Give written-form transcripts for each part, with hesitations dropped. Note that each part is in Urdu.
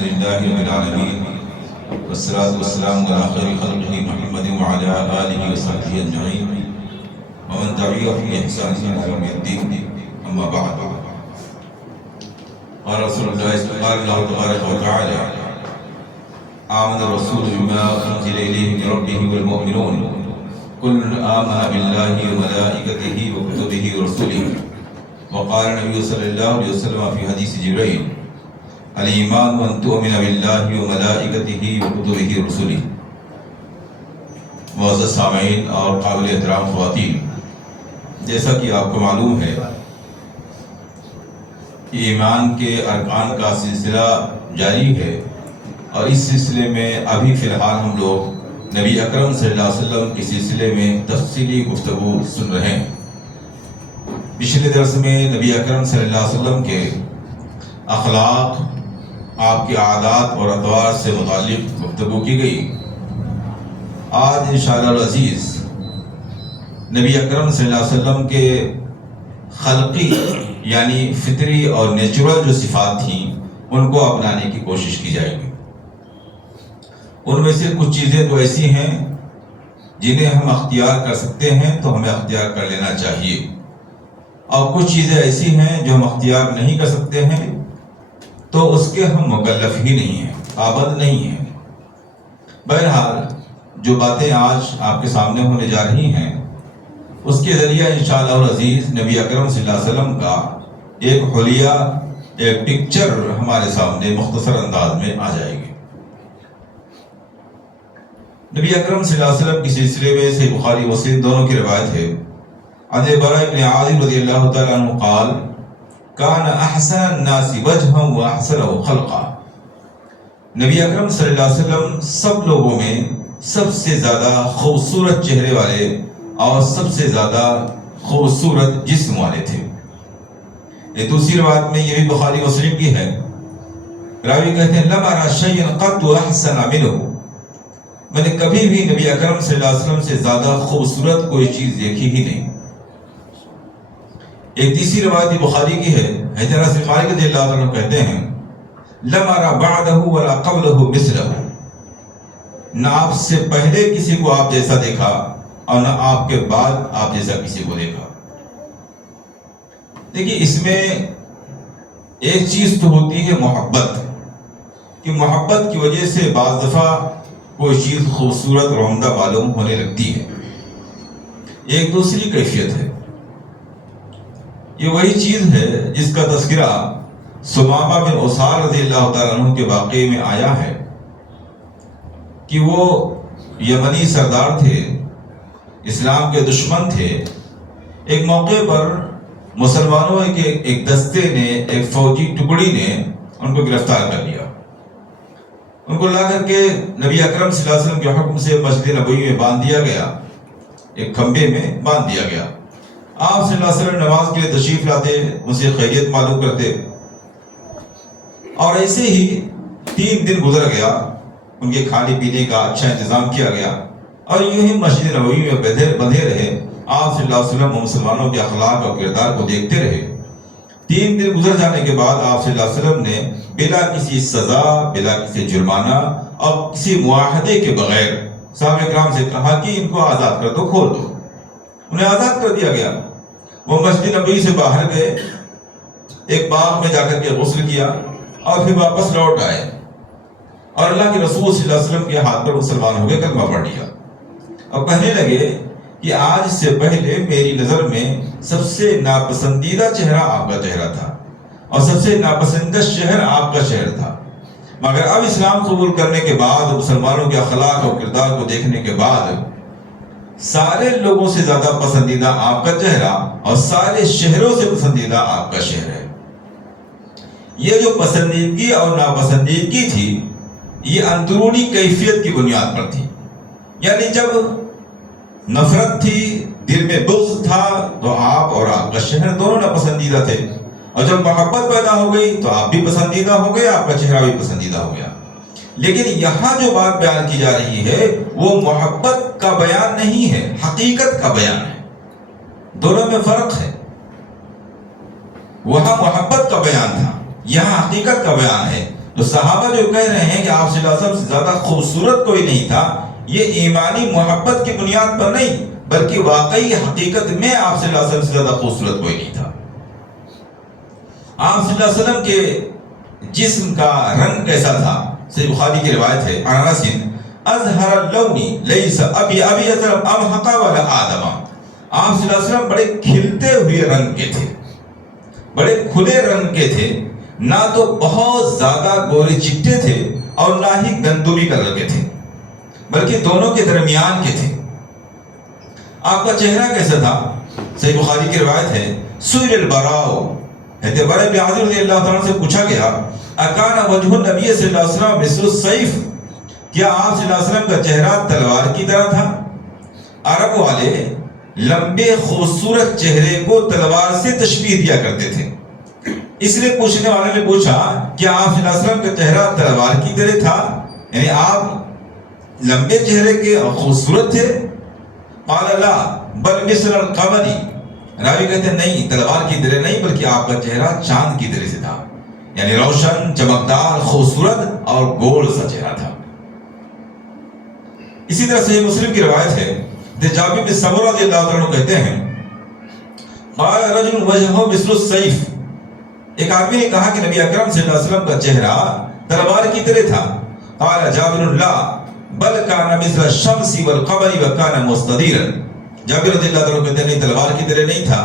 الحمد لله رب العالمين والصلاة والسلام على خير خلقه محمد وعلى آله وصحبه أجمعين ومن تبعهم بإحسان إلى يوم الدين. أما بعد، قال رسول الله تبارك وتعالى: آمن الرسول بما أنزل إليه من ربه والمؤمنون كل آمن بالله وملائكته وكتبه ورسله. وقال النبي صلى الله عليه وسلم في حديث جبريل: الایمان ان تؤمن باللہ وملائکتہ وکتبہ ورسلہ. معزز سامعین اور قابل احترام خواتین، جیسا کہ آپ کو معلوم ہے، ایمان کے ارکان کا سلسلہ جاری ہے، اور اس سلسلے میں ابھی فی الحال ہم لوگ نبی اکرم صلی اللہ علیہ وسلم کے سلسلے میں تفصیلی گفتگو سن رہے ہیں. پچھلے درس میں نبی اکرم صلی اللہ علیہ وسلم کے اخلاق، آپ کی عادات اور اطوار سے متعلق گفتگو کی گئی. آج انشاءاللہ العزیز نبی اکرم صلی اللہ علیہ وسلم کے خلقی یعنی فطری اور نیچرل جو صفات تھیں ان کو اپنانے کی کوشش کی جائے گی. ان میں سے کچھ چیزیں تو ایسی ہیں جنہیں ہم اختیار کر سکتے ہیں تو ہمیں اختیار کر لینا چاہیے، اور کچھ چیزیں ایسی ہیں جو ہم اختیار نہیں کر سکتے ہیں تو اس کے ہم مکلف ہی نہیں ہیں، پابند نہیں ہیں. بہرحال جو باتیں آج آپ کے سامنے ہونے جا رہی ہیں اس کے ذریعہ انشاءاللہ العزیز نبی اکرم صلی اللہ علیہ وسلم کا ایک حلیہ، ایک پکچر ہمارے سامنے مختصر انداز میں آ جائے گی. نبی اکرم صلی اللہ علیہ وسلم کی سلسلے میں صحیح بخاری مسلم دونوں کی روایت ہے. عن براء بن عازب رضی اللہ تعالیٰ عنہ قال: کان احسن الناس وجہا واحسنہ خلقا. نبی اکرم صلی اللہ علیہ وسلم سب لوگوں میں سب سے زیادہ خوبصورت چہرے والے اور سب سے زیادہ خوبصورت جسم والے تھے. یہ دوسری روایت میں یہ بھی بخاری مسلم کی ہے. راوی کہتے ہیں: لم ارى شيئا قط احسن منه. میں نے کبھی بھی نبی اکرم صلی اللہ علیہ وسلم سے زیادہ خوبصورت کوئی چیز دیکھی ہی نہیں. ایک تیسری روایت بخاری کی ہے. حضرت صدیق رضی اللہ عنہ کہتے ہیں: لم ارى بعده ولا قبله مثله. نہ آپ سے پہلے کسی کو آپ جیسا دیکھا اور نہ آپ کے بعد آپ جیسا کسی کو دیکھا. دیکھیے، اس میں ایک چیز تو ہوتی ہے محبت، کہ محبت کی وجہ سے بعض دفعہ کوئی چیز خوبصورت اور عمدہ معلوم ہونے لگتی ہے. ایک دوسری کیفیت ہے، یہ وہی چیز ہے جس کا تذکرہ ثمامہ بن اسال رضی اللہ تعالیٰ عنہ کے واقعے میں آیا ہے کہ وہ یمنی سردار تھے، اسلام کے دشمن تھے. ایک موقع پر مسلمانوں کے ایک دستے نے، ایک فوجی ٹکڑی نے ان کو گرفتار کر لیا. ان کو لا کر کے نبی اکرم صلی اللہ علیہ وسلم کے حکم سے مسجد نبوی میں باندھ دیا گیا، ایک کھمبے میں باندھ دیا گیا. آپ صلی اللہ علیہ وسلم نماز کے لیے تشریف لاتے، ان سے خیریت معلوم کرتے، اور ایسے ہی 3 دن گزر گیا. ان کے کھانے پینے کا اچھا انتظام کیا گیا، اور یوں ہی مسجد نبوی میں بندھے رہے. آپ صلی اللہ علیہ وسلم مسلمانوں کے اخلاق اور کردار کو دیکھتے رہے. 3 دن گزر جانے کے بعد آپ صلی اللہ علیہ وسلم نے بلا کسی سزا، بلا کسی جرمانہ اور کسی معاہدے کے بغیر صحابہ کرام سے کہا کہ ان کو آزاد کر دو، کھول دو. انہیں آزاد کر دیا گیا. وہ مسجد نبوی سے باہر گئے، ایک باغ میں جا کر کے غسل کیا اور پھر واپس لوٹ آئے، اور اللہ کے رسول صلی اللہ علیہ وسلم کے ہاتھ پر مسلمان ہو گئے، کلمہ پڑھ لیا، اور کہنے لگے کہ آج سے پہلے میری نظر میں سب سے ناپسندیدہ چہرہ آپ کا چہرہ تھا، اور سب سے ناپسندیدہ شہر آپ کا شہر تھا، مگر اب اسلام قبول کرنے کے بعد، مسلمانوں کے اخلاق اور کردار کو دیکھنے کے بعد، سارے لوگوں سے زیادہ پسندیدہ آپ کا چہرہ اور سارے شہروں سے پسندیدہ آپ کا شہر ہے. یہ جو پسندیدگی اور ناپسندیدگی تھی، یہ اندرونی کیفیت کی بنیاد پر تھی. یعنی جب نفرت تھی، دل میں بغض تھا، تو آپ اور آپ کا شہر دونوں ناپسندیدہ تھے، اور جب محبت پیدا ہو گئی تو آپ بھی پسندیدہ ہو گئے، آپ کا چہرہ بھی پسندیدہ ہو گیا. لیکن یہاں جو بات بیان کی جا رہی ہے وہ محبت کا بیان نہیں ہے، حقیقت کا بیان ہے. دونوں میں فرق ہے. وہاں محبت کا بیان تھا، یہاں حقیقت کا بیان ہے. تو صحابہ جو کہہ رہے ہیں کہ آپ صلی اللہ علیہ وسلم سے زیادہ خوبصورت کوئی نہیں تھا، یہ ایمانی محبت کی بنیاد پر نہیں بلکہ واقعی حقیقت میں آپ صلی اللہ علیہ وسلم سے زیادہ خوبصورت کوئی نہیں تھا۔ آپ صلی اللہ علیہ وسلم کے جسم کا رنگ کیسا تھا؟ صحیح بخاری کی روایت ہے، انس اظہر اللون لیس ابی امحق ولا آدم۔ آپ صلی اللہ علیہ وسلم بڑے کھلتے ہوئے رنگ کے تھے، بڑے کھلے رنگ کے تھے، نہ تو بہت زیادہ گورے چٹے تھے اور نہ ہی گندمی کلر کے تھے، بلکہ دونوں کے درمیان کے تھے۔ آپ کا چہرہ کیسا تھا؟ صحیح بخاری کی روایت ہے، سئل البراء، حضرت براء بن عازب رضی اللہ تعالیٰ سے پوچھا گیا، اکان وجہ النبی صلی اللہ علیہ وسلم مثل السیف، کیا آپ صلی اللہ علیہ وسلم کا چہرہ تلوار کی طرح تھا؟ عرب والے لمبے خوبصورت چہرے کو تلوار سے تشبیہ دیا کرتے تھے، اس لیے پوچھنے والے نے پوچھا کیا آپ صلی اللہ علیہ وسلم کا چہرہ تلوار کی طرح تھا، یعنی آپ لمبے چہرے کے خوبصورت تھے؟ قال لا بل مثل القمر، راوی کہتے ہیں نہیں، تلوار کی طرح نہیں بلکہ آپ کا چہرہ چاند کی طرح سے تھا، یعنی روشن، چمکدار، خوبصورت اور گول سا چہرہ تھا۔ اسی طرح صحیح مسلم کی روایت ہے، جابر بن سمرہ رضی اللہ عنہ کہتے ہیں، قال رجل وجهه مثل السيف، ایک آدمی نے کہا کہ نبی اکرم صلی اللہ علیہ وسلم کا چہرہ تلوار کی طرح تھا۔ قال جابر لا بل كان مثل الشمس والقمر وكان مستديرا، جابر رضی اللہ عنہ کہتے ہیں نہیں، تلوار کی طرح نہیں تھا،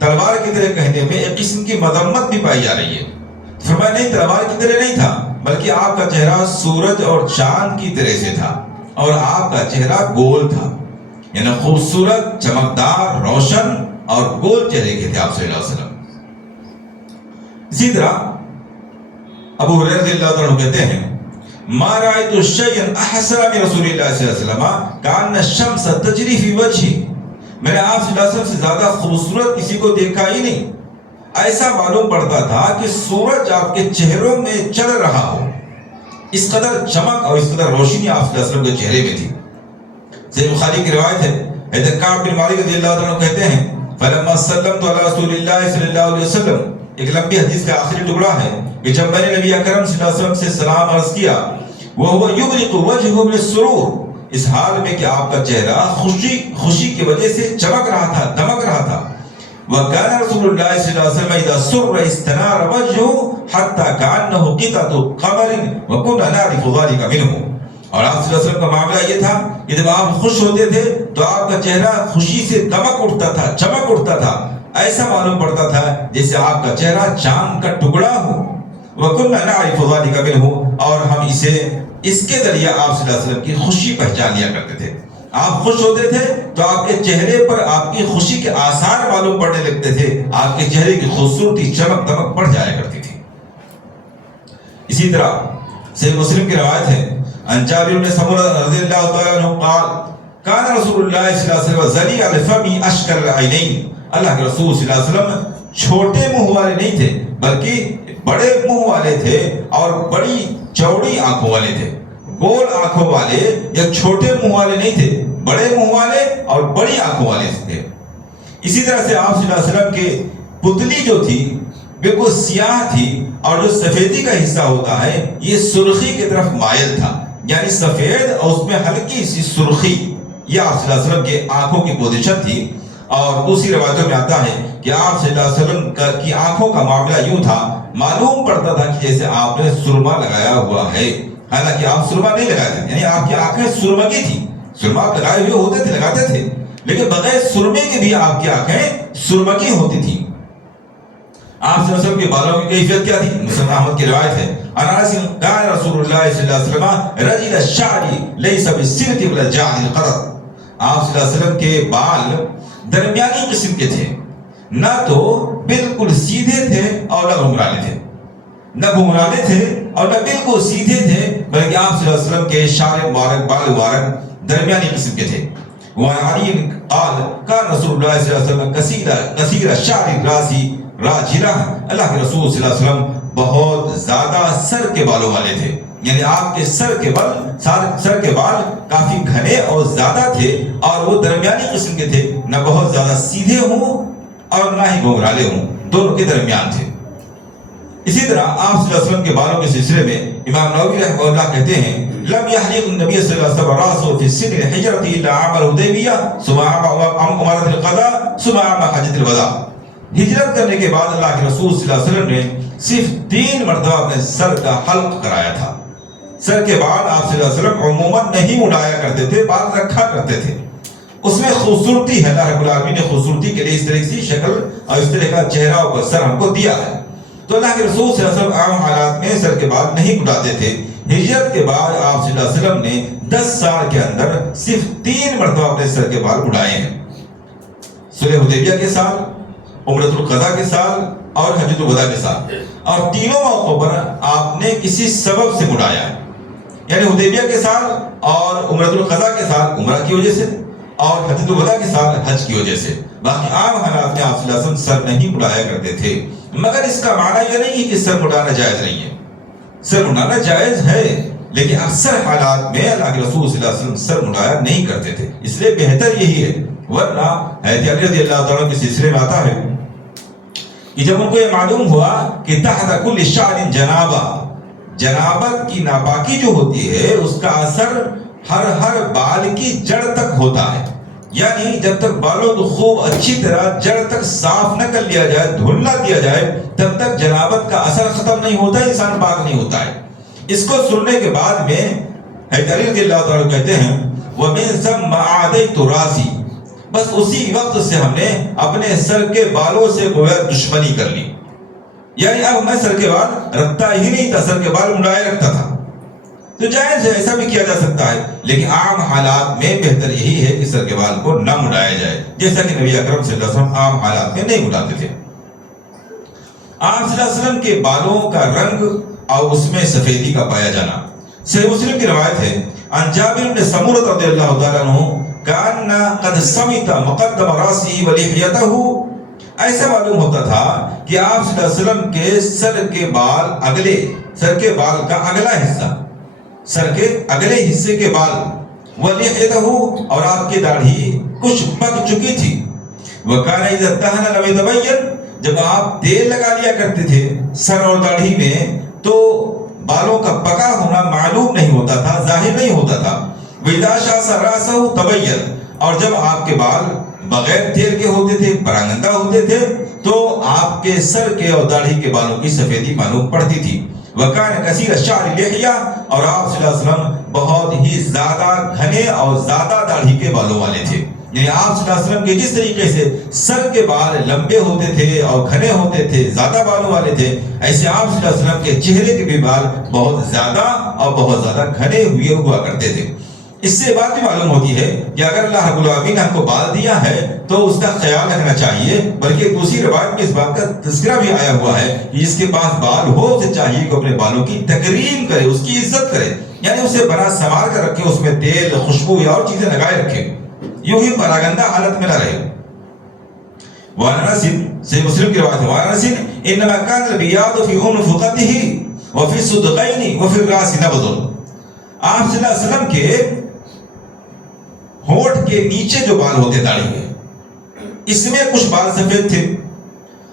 تلوار کی طرح کہنے میں ایک قسم کی مذمت بھی پائی جا رہی ہے۔ فرمایا نہیں، تلوار کی طرح نہیں تھا بلکہ آپ کا چہرہ سورج اور چاند کی طرح سے تھا اور آپ کا چہرہ گول تھا، یعنی خوبصورت، چمکدار، روشن اور گول چہرے کے تھے آپ صلی اللہ علیہ وسلم۔ اسی طرح ابو ہریرہ رضی اللہ عنہ کہتے ہیں، ما رأيت شيئا احسن من رسول اللہ صلی اللہ علیہ وسلم كأن الشمس تجري في وجهه، میں نے آپ صلی اللہ علیہ وسلم سے زیادہ خوبصورت کسی کو دیکھا ہی نہیں، ایسا معلوم پڑتا تھا کہ سورج آپ کے چہروں میں چل رہا ہو، اس قدر چمک اور اس قدر روشنی آپ صلی اللہ علیہ وسلم کے چہرے میں تھی۔ صحیح بخاری کی روایت ہے، حضرت کعب بن مالک رضی اللہ عنہ کہتے ہیں، فلما سلمت علی رسول اللہ صلی اللہ علیہ وسلم، ایک لمبی حدیث کا آخری ٹکڑا ہے کہ جب میں نے نبی اکرم صلی اللہ علیہ وسلم سے سلام عرض کیا، وہو یبرق وجهه بالسرور، اس حال میں کہ آپ کا چہرہ خوشی کی وجہ سے چمک رہا تھا، دمک رہا تھا۔ وكان رسول الله صلی اللہ علیہ وسلم اذا سر استنار وجهه حتى كأنه قطعة قمر وكنا نعرف ذلك منه، اور آپ صلی اللہ علیہ وسلم کا معاملہ یہ تھا کہ جب آپ خوش ہوتے تھے تو آپ کا چہرہ خوشی سے دمک اٹھتا تھا، چمک اٹھتا تھا، ایسا معلوم پڑتا تھا جیسے آپ کا چہرہ چاند کا ٹکڑا ہو۔ وَكُنَّا نَعْرِفُ ذَلِكَ مِنْهُ، اور ہم اس کے ذریعے آپ صلی اللہ علیہ وسلم کی خوشی پہچان لیا کرتے تھے۔ آپ خوش ہوتے تھے تو آپ کے چہرے پر آپ کی خوشی کے آثار معلوم پڑنے لگتے تھے، آپ کے چہرے کی خوبصورتی، چمک دمک بڑھ جایا کرتی تھی۔ اسی طرح صحیح مسلم کی روایت ہے، عن جابر بن سمرہ رضی اللہ تعالیٰ عنہ قال کان رسول اللہ صلی اللہ علیہ وسلم ذلیع الفم اشکر العینین، اللہ کے رسول صلی اللہ علیہ وسلم چھوٹے منہ والے نہیں تھے بلکہ بڑے منہ والے تھے اور بڑی چوڑی آنکھوں والے تھے، گول آنکھوں والے یا چھوٹے منہ والے نہیں تھے، بڑے منہ والے اور بڑی آنکھوں والے تھے۔ اسی طرح سے آپ صلی اللہ علیہ وسلم کے پتلی جو تھی بالکل سیاہ تھی اور جو سفیدی کا حصہ ہوتا ہے یہ سرخی کی طرف مائل تھا، یعنی سفید اور اس میں ہلکی سی سرخی، یہ آپ صلی اللہ علیہ وسلم کے آنکھوں کی پوزیشن تھی۔ اور دوسری روایتوں میں آتا ہے کہ آپ صلی اللہ علیہ وسلم کی آنکھوں کا معاملہ یوں تھا، معلوم پڑتا تھا کہ جیسے آپ نے سرما لگایا ہوا ہے، حالانکہ آپ سرما نہیں لگائے تھے، یعنی آپ کی آنکھیں سرمگی تھی، سرما آپ لگائے ہوئے ہوتے تھے، لگاتے تھے، لیکن بغیر سرمے کے بھی آپ کی آنکھیں سرمگی ہوتی تھی۔ آپ صلی اللہ علیہ وسلم کے بالوں کی کیفیت کیا تھی؟ مسلم احمد کی روایت ہے، انس کان رسول اللہ صلی اللہ علیہ وسلم رجل الشعر ليس بالسرة ولا جعد القرط، آپ صلی اللہ علیہ وسلم کے بال درمیانی قسم کے تھے، نہ تو بالکل سیدھے تھے اور نہ گھمرانے تھے، نہ گھمرانے تھے اور نہ بالکل سیدھے تھے، بلکہ آپ صلی اللہ علیہ وسلم کے شعر مبارک، بال مبارک درمیانی قسم کے تھے۔ وعن علی قال کان رسول اللہ صلی اللہ علیہ وسلم کثیر الشعر الراس راجلہ، اللہ کے رسول صلی اللہ علیہ وسلم بہت زیادہ سر کے بالوں والے تھے، یعنی آپ کے سر کے بال کافی گھنے اور زیادہ تھے اور وہ درمیانی قسم کے تھے، نہ بہت زیادہ سیدھے ہوں اور نہ ہی گھنگرالے ہوں، دونوں کے درمیان تھے۔ اسی طرح آپ صلی اللہ علیہ وسلم کے بالوں کے سلسلے میں امام نووی رحمہ اللہ کہتے ہیں لم يحلق النبي صلی اللہ علیہ وسلم راسه في سن الحجرة الا عام الحدیبیہ ثم عام عمرۃ القضاء ثم عام حجۃ الوداع. ہجرت کرنے کے بعد اللہ کے رسول صلی اللہ علیہ وسلم نے صرف 3 مرتبہ اپنے سر کا حلق کرایا تھا. سر کے بعد آپ صلی اللہ علیہ وسلم عموماً نہیں اڑایا کرتے تھے، بال رکھا کرتے تھے. اس میں خوبصورتی ہے، اللہ رب العالمین نے خوبصورتی کے لیے اس طرح کی شکل اور اس طرح کا چہرہ اور سر ہم کو دیا ہے. تو اللہ کے رسول صلی اللہ علیہ وسلم عام حالات میں سر کے بال نہیں اڑاتے تھے. ہجرت کے بعد آپ صلی اللہ علیہ وسلم نے 10 سال کے اندر صرف 3 مرتبہ اپنے سر کے بال اڑائے ہیں. صلح حدیبیہ کے سال، عمرۃ القضاء کے سال اور حجۃ الوداع کے سال، اور تینوں موقعوں پر آپ نے کسی سبب سے اڑایا ہے. یعنی حدیبیہ کے سال اور عمرۃ القضاء کے سال عمرہ کی وجہ سے اور حجۃ الوداع کے سال حج کی وجہ سے. باقی عام حالات میں آپ صلی اللہ علیہ وسلم سر نہیں اڑایا کرتے تھے. مگر اس کا معنی یہ نہیں ہے کہ سر اڑانا جائز نہیں ہے. سر اڑانا جائز ہے، لیکن اکثر حالات میں اللہ کے رسول صلی اللہ علیہ وسلم سر اڑایا نہیں کرتے تھے. اس لیے بہتر یہی ہے. ورنہ حضرت علی رضی اللہ تعالیٰ کے سلسلے میں آتا ہے کہ جب ان کو یہ معلوم ہوا کہ تحت کل شعر جنابہ، جنابت کی ناپاکی جو ہوتی ہے اس کا اثر ہر بال کی جڑ تک ہوتا ہے. یعنی جب تک بالوں کو خوب اچھی طرح جڑ تک صاف نہ کر لیا جائے، دھل نہ دیا جائے، تب تک جنابت کا اثر ختم نہیں ہوتا ہے، انسان پاک نہیں ہوتا ہے. اس کو سننے کے بعد میں حضرت علی رضی اللہ تعالیٰ کہتے ہیں وَمِن ثَمَّ عَادَيْتُ رَاسِي، بس اسی وقت سے ہم نے اپنے سر کے بالوں سے گویا دشمنی کر لی. یعنی اب میں سر کے بال رکھتا ہی نہیں تھا، سر کے بال اڑائے رکھتا تھا. تو جائز ہے، ایسا بھی کیا جا سکتا ہے، لیکن عام حالات میں بہتر یہی ہے کہ سر کے بال کو نہ مڑایا جائے، جیسا کہ نبی اکرم صلی اللہ علیہ وسلم عام حالات میں نہیں مڑاتے تھے. آپ صلی اللہ علیہ وسلم کے بالوں کا رنگ اور اس میں سفیدی کا پایا جانا. صحیح مسلم کی روایت ہے عن جابر بن سمورہ رضی اللہ تعالیٰ عنہ کان قد سمت مقدم راسه ولحيته، ایسا معلوم ہوتا تھا کہ آپ صلی اللہ علیہ وسلم کے سر کے بال کا اگلا حصہ، سر کے اگلے حصے کے بال، ولحيته، اور آپ کی داڑھی کچھ پک چکی تھی. وکان اذا دهن لم يتبين، جب آپ تیل لگا لیا کرتے تھے سر اور داڑھی میں تو بالوں کا پکا ہونا معلوم نہیں ہوتا تھا، ظاہر نہیں ہوتا تھا. وَإِذَا شَاسَ رَأْسَهُ تَبَيَّنَ، اور جب آپ کے بال بغیر تیل کے ہوتے تھے، پراگندہ ہوتے تھے، تو آپ کے سر کے اور داڑھی کے بالوں کی سفیدی معلوم پڑتی تھی. وَكَانَ كَثِيرَ الشَّعْرِ لِحْيَةً، اور آپ صلی اللہ علیہ وسلم بہت ہی زیادہ گھنے اور زیادہ داڑھی کے بالوں والے تھے. یعنی آپ صلی اللہ علیہ وسلم کے جس طریقے سے سر کے بال لمبے ہوتے تھے اور گھنے ہوتے تھے، زیادہ بالوں والے تھے، ایسے آپ صلی اللہ علیہ وسلم کے چہرے کے بھی بال بہت زیادہ اور بہت زیادہ گھنے ہوئے ہوا کرتے تھے. اس سے بات بھی معلوم ہوتی ہے کہ اگر اللہ رب العالمین نے ہم کو بال دیا ہے تو اس کا خیال رکھنا چاہیے. بلکہ دوسری روایت میں اس بات کا تذکرہ بھی آیا ہوا ہے کہ جس کے پاس بال ہو اسے چاہیے کہ اپنے بالوں کی تکریم کرے، اس کی عزت کرے، یعنی اسے بنا سنوار کر رکھے، اس میں تیل، خوشبو یا اور چیزیں لگائے رکھے، یوں ہی پراگندہ حالت میں نہ رہے. وعن انس، صحیح مسلم کی روایت ہے، وعن انس انما كان البياض في انفقته وفي الصدغين وفي الراس نبض، آپ صلی اللہ علیہ وسلم کے ہونٹ کے نیچے جو بال ہوتے داڑھی کے، اس میں کچھ بال سفید تھے،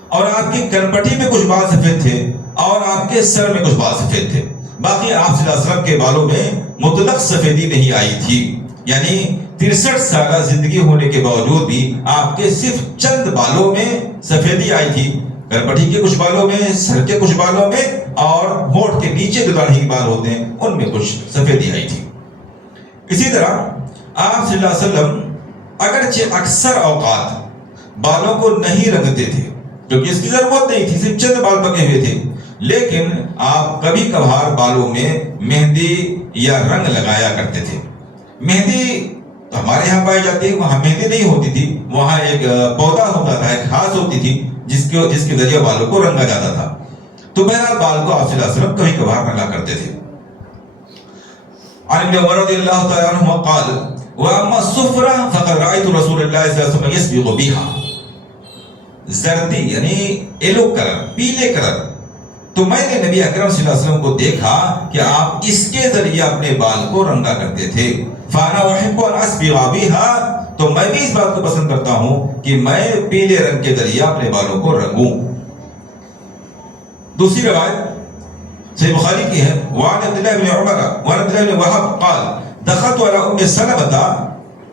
اور آپ کی کنپٹی میں کچھ بال سفید تھے، اور آپ کے سر میں کچھ بال سفید تھے. باقی آپ صلی اللہ علیہ وسلم کے بالوں میں مطلق سفیدی نہیں آئی تھی. یعنی 63 سالہ زندگی ہونے کے باوجود بھی آپ کے صرف چند بالوں میں سفیدی آئی تھی، کنپٹی کے کچھ بالوں میں، سر کے کچھ بالوں میں، اور ہونٹ کے نیچے جو داڑھی کے بال ہوتے ہیں ان میں کچھ سفیدی آئی تھی. اسی طرح آپ صلی اللہ علیہ وسلم اگرچہ اکثر اوقات بالوں کو نہیں رنگتے تھے کیونکہ اس کی ضرورت نہیں تھی، صرف چند بال پکے ہوئے تھے، لیکن آپ کبھی کبھار بالوں میں مہندی یا رنگ لگایا کرتے تھے. مہندی تو ہمارے یہاں پائی جاتی ہے، وہاں مہندی نہیں ہوتی تھی، وہاں ایک پودا ہوتا تھا، ایک گھاس ہوتی تھی جس کے ذریعے بالوں کو رنگا جاتا تھا. تو بہرحال بال کو آپ صلی اللہ علیہ وسلم کبھی کبھار رنگا کرتے تھے. عن ابن عمر رضی اللہ تعالی عنہ قال واما الصفرة فقد رأيت رسول اللہ صلی اللہ علیہ وسلم يسبغ بها، زردی یعنی یلو کلر، پیلے کلر، تو میں نے نبی اکرم صلی اللہ علیہ وسلم کو دیکھا کہ آپ اس کے ذریعے اپنے بال کو رنگا کرتے تھے. فانا احب ان اسبغ بها، تو میں بھی اس بات کو پسند کرتا ہوں کہ میں پیلے رنگ کے ذریعے اپنے بالوں کو رنگوں. دوسری روایت صحیح بخاری کی ہے، وعن عبداللہ بن عمر وعن عبداللہ بن وہب قال دخلت على ام سلمہ،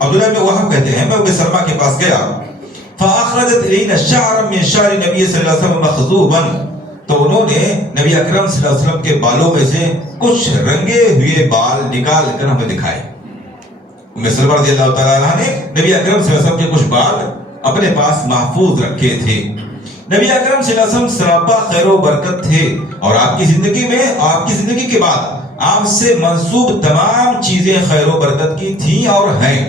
عبداللہ بن وہب کہتے ہیں میں ام سلمہ کے پاس گیا، فاخرجت الینا شعرا من شعر النبی صلی اللہ علیہ وسلم مخضوبا، تو انہوں نے نبی اکرم صلی اللہ علیہ وسلم کے بالوں میں سے کچھ رنگے ہوئے بال نکال کر ہمیں دکھائے۔ ام سلمہ رضی اللہ تعالیٰ عنہ نے نبی اکرم صلی اللہ علیہ وسلم کے کچھ بال اپنے پاس محفوظ رکھے تھے۔ نبی اکرم صلی اللہ علیہ وسلم سراپا خیر و برکت تھے، اور آپ کی زندگی میں، آپ کی زندگی کے بعد آپ سے منسوب تمام چیزیں خیر و برکت کی تھیں اور ہیں۔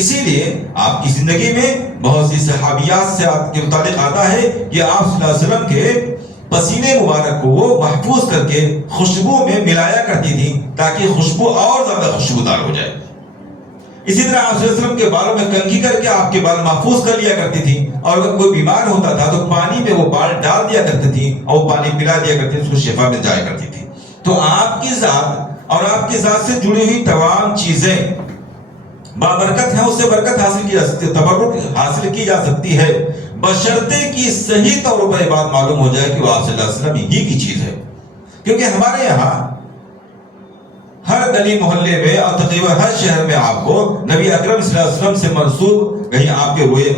اسی لیے آپ کی زندگی میں بہت سی صحابیات سے آپ کے متعلق آتا ہے کہ آپ صلی اللہ علیہ وسلم کے پسینے مبارک کو وہ محفوظ کر کے خوشبو میں ملایا کرتی تھی تاکہ خوشبو اور زیادہ خوشبودار ہو جائے۔ اسی طرح آپ صلی اللہ علیہ وسلم کے بالوں میں کنگھی کر کے آپ کے بال محفوظ کر لیا کرتی تھی، اور اگر کوئی بیمار ہوتا تھا تو پانی میں وہ بال ڈال دیا کرتی تھی اور وہ پانی پلا دیا کرتی تھی، اس کو شفا مل جایا کرتی تھی۔ تو آپ کی ذات اور آپ کی ذات سے جڑی ہوئی تمام چیزیں بابرکت ہیں، اس سے برکت حاصل کی جا سکتی ہے، تبرک حاصل کی جا سکتی ہے، بشرطے کی صحیح طور پر یہ بات معلوم ہو جائے کہ وہ آپ صلی اللہ علیہ وسلم ہی کی چیز ہے۔ کیونکہ ہمارے یہاں ہر گلی محلے میں اور تقریباً ہر شہر میں آپ کو نبی اکرم صلی اللہ علیہ وسلم سے منسوب کہیں آپ کے موئے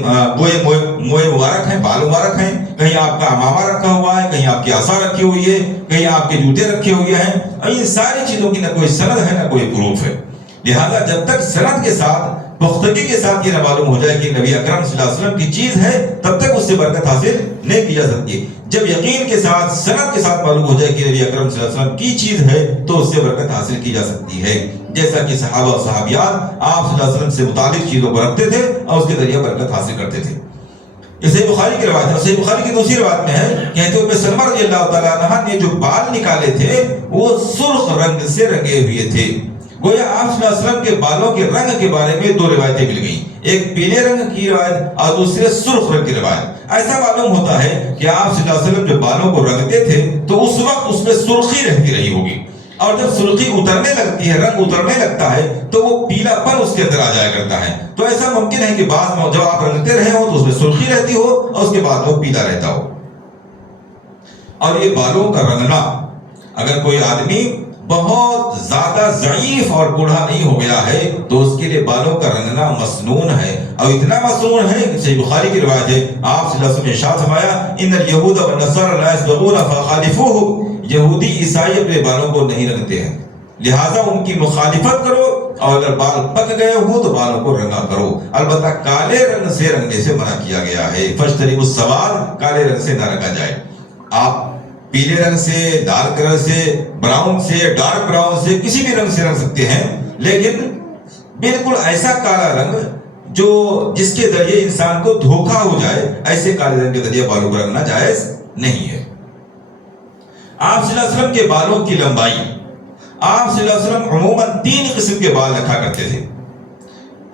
مبارک ہیں، بال مبارک ہیں، کہیں آپ کا امامہ رکھا ہوا ہے، کہیں آپ کی عصا رکھی ہوئی ہے، کہیں آپ کے جوتے رکھے ہوئے ہیں، اور ان ساری چیزوں کی نہ کوئی سند ہے نہ کوئی پروف ہے۔ لہذا جب تک سند کے ساتھ، پختگی کے ساتھ یہ نہ معلوم ہو جائے کہ نبی اکرم صلی اللہ علیہ وسلم کی چیز ہے، تب تک اس سے برکت حاصل نہیں کی جا سکتی۔ جب یقین کے ساتھ، سند کے ساتھ معلوم ہو جائے کہ نبی اکرم صلی اللہ علیہ وسلم کی چیز ہے تو اس سے برکت حاصل کی جا سکتی ہے، جیسا کہ صحابہ و صحابیات آپ صلی اللہ علیہ وسلم سے متعلق چیزوں کو رکھتے تھے اور اس کے ذریعے برکت حاصل کرتے تھے۔ یہ صحیح بخاری کی روایت ہے۔ صحیح بخاری کی دوسری روایت میں ہے، کہتے ام سلمہ رضی اللہ تعالیٰ عنہ نے جو بال نکالے تھے وہ سرخ رنگ سے رنگے ہوئے تھے۔ گویا آپ صلی اللہ علیہ وسلم کے بالوں کے رنگ کے بارے میں دو روایتیں مل گئیں، ایک پیلے رنگ کی روایت اور دوسرے سرخ رنگ کی روایت۔ ایسا معلوم ہوتا ہے کہ آپ صلی اللہ علیہ وسلم جو بالوں کو رنگتے تھے تو اس وقت اس میں سرخی رہتی رہی ہوگی، اور جب سرخی اترنے لگتی ہے، رنگ اترنے لگتا ہے تو وہ پیلا پن اس کے اندر آ جایا کرتا ہے۔ تو ایسا ممکن ہے کہ بعض جب آپ رنگتے رہے ہو تو اس میں سرخی رہتی ہو اور اس کے بعد وہ پیلا رہتا ہو۔ اور یہ بالوں کا رنگنا، اگر کوئی آدمی بہت زیادہ ضعیف اور بوڑھا نہیں ہو گیا ہے تو اس کے لیے بالوں کا رنگنا مسنون ہے، اور اتنا مسنون ہے کہ صحیح بخاری کی روایت ہے، آپ صلی اللہ علیہ وسلم نے ارشاد فرمایا ان الیہود والنصارى لا يصبغون فخالفوهم، یہودی عیسائی اپنے بالوں کو نہیں رنگتے ہیں، لہٰذا ان کی مخالفت کرو، اور اگر بال پک گئے ہو تو بالوں کو رنگا کرو، البتہ کالے رنگ سے رنگنے سے منع کیا گیا ہے، فاجتنبوا السواد، کالے رنگ سے نہ رنگا جائے۔ آپ پیلے رنگ سے، ڈارک کلر سے، براؤن سے، ڈارک براؤن سے، کسی بھی رنگ سے رنگ سکتے ہیں، لیکن بالکل ایسا کالا رنگ جو جس کے ذریعے انسان کو دھوکہ ہو جائے، ایسے کالے رنگ کے ذریعے بالوں کو رنگنا جائز نہیں ہے۔ آپ صلی اللہ علیہ وسلم کے بالوں کی لمبائی، آپ صلی اللہ علیہ وسلم عموماً 3 قسم کے بال رکھا کرتے تھے۔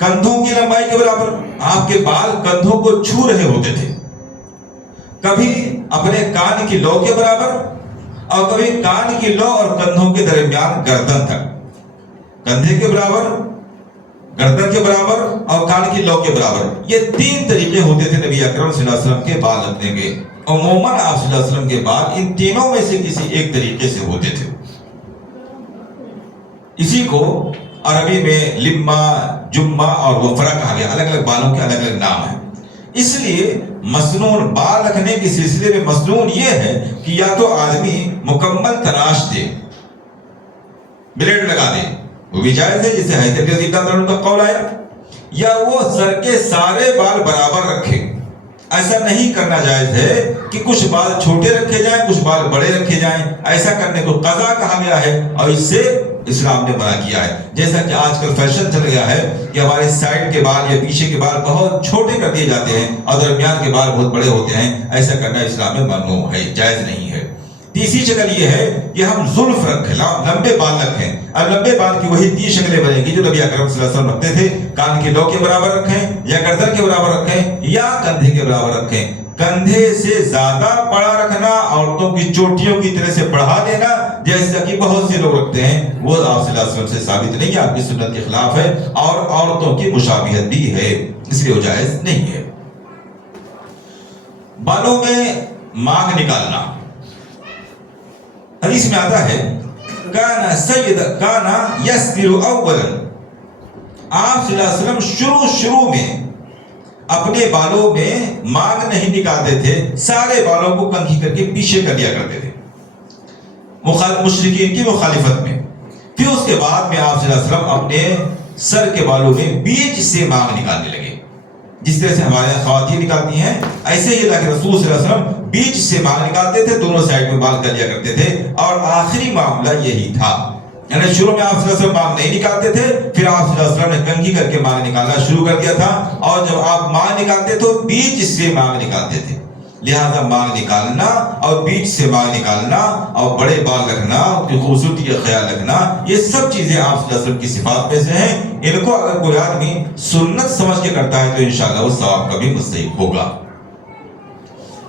کندھوں کی لمبائی کے برابر آپ کے بال کندھوں کو چھو رہے ہوتے تھے، کبھی اپنے کان کی لو کے برابر اور کبھی کان کی لو اور کندھوں کے درمیان گردن تک، کندھے کے برابر، گردن کے برابر اور کان کی لو کے برابر۔ یہ 3 طریقے ہوتے تھے نبی اکرم صلی اللہ علیہ وسلم کے بال رکھنے کے۔ عموماً آپ صلی اللہ علیہ وسلم کے بال ان تینوں میں سے کسی ایک طریقے سے ہوتے تھے۔ اسی کو عربی میں لما، جمہ اور وفرہ کہا گیا، الگ الگ بالوں کے الگ الگ نام ہیں۔ اس لیے مسنون بال رکھنے کے سلسلے میں مسنون یہ ہے کہ یا تو آدمی مکمل تراش دے، بلیڈ لگا دے، وہ بھی جائز ہے جسے حضرت رضی اللہ عنہ کا قول آیا، یا وہ سر کے سارے بال برابر رکھے۔ ایسا نہیں کرنا جائز ہے کہ کچھ بال چھوٹے رکھے جائیں، کچھ بال بڑے رکھے جائیں، ایسا کرنے کو قضا کہا گیا ہے اور اس سے اسلام نے منع کیا ہے۔ جیسا کہ آج کل فیشن چل گیا ہے کہ ہمارے سائڈ کے بال یا پیچھے کے بال بہت چھوٹے کر دیے جاتے ہیں اور درمیان کے بال بہت بڑے ہوتے ہیں، ایسا کرنا اسلام میں ممنوع ہے، جائز نہیں ہے۔ تیسری شکل یہ ہے کہ ہم زلف رکھیں، لمبے بال رکھیں، اور لمبے بال کی وہی 3 شکلیں بنیں گی جو نبی اکرم صلی اللہ علیہ وسلم رکھتے تھے، کان کی لو کے برابر رکھیں یا گردن کے برابر رکھیں یا کندھے کے برابر رکھیں۔ کندھے سے زیادہ بڑا رکھنا، عورتوں کی چوٹیوں کی طرح سے بڑھا دینا جیسا کہ بہت سے لوگ رکھتے ہیں، وہ آپ صلی اللہ علیہ وسلم سے ثابت نہیں ہے، آپ کی سنت کے خلاف ہے اور عورتوں کی مشابہت بھی ہے، اس لیے وہ جائز نہیں ہے۔ بالوں میں مانگ نکالنا، حدیث میں آتا ہے کانا سید کانا یسدر اولا، آپ صلی اللہ علیہ وسلم شروع میں اپنے بالوں میں مانگ نہیں نکالتے تھے، سارے بالوں کو کنگھی کر کے پیچھے کر دیا کرتے تھے مشرکین کی مخالفت میں. پھر اس کے بعد میں آپ صلی اللہ علیہ وسلم اپنے سر کے بالوں میں بیچ سے مانگ نکالنے لگے، جس طرح سے ہمارے یہاں خواتین نکالتی ہیں، ایسے ہی اللہ کے رسول صلی اللہ علیہ وسلم بیچ سے مانگ نکالتے تھے، دونوں سائڈ میں بال کر لیا کرتے تھے. اور آخری معاملہ یہی تھا، یعنی شروع میں آپ صلی اللہ علیہ وسلم مانگ نہیں نکالتے تھے، پھر آپ صلی اللہ علیہ وسلم نے کنگھی کر کے مانگ نکالنا شروع کر دیا تھا. اور جب آپ مانگ نکالتے تو بیچ سے مانگ نکالتے تھے. لہذا مانگ نکالنا اور بیچ سے مانگ نکالنا اور بڑے بال رکھنا، اس کی خوبصورتی کا خیال رکھنا، یہ سب چیزیں آپ صلی اللہ علیہ وسلم کی صفات میں سے ہیں. ان کو اگر کوئی آدمی سنت سمجھ کے کرتا ہے تو انشاءاللہ وہ ثواب کا بھی مستحق ہوگا.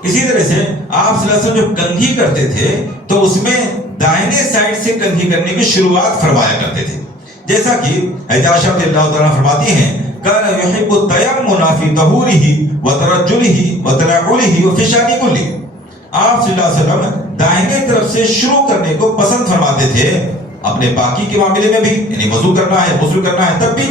اسی طرح سے آپ صلی اللہ علیہ وسلم جب کنگھی کرتے تھے تو اس میں دائنے سائڈ سے کنگھی کرنے کی شروعات فرمایا کرتے تھے، جیسا کہ حضرت عائشہ رضی اللہ تعالیٰ فرماتی ہیں کان یحب التیمم فی طہورہ وترجلہ وتنعلہ وفی شأن کلہ. آپ صلی اللہ علیہ وسلم دائنے طرف سے شروع کرنے کو پسند فرماتے تھے، اپنے پاکی کے معاملے میں بھی، یعنی وضو کرنا ہے، غسل کرنا ہے تب بھی،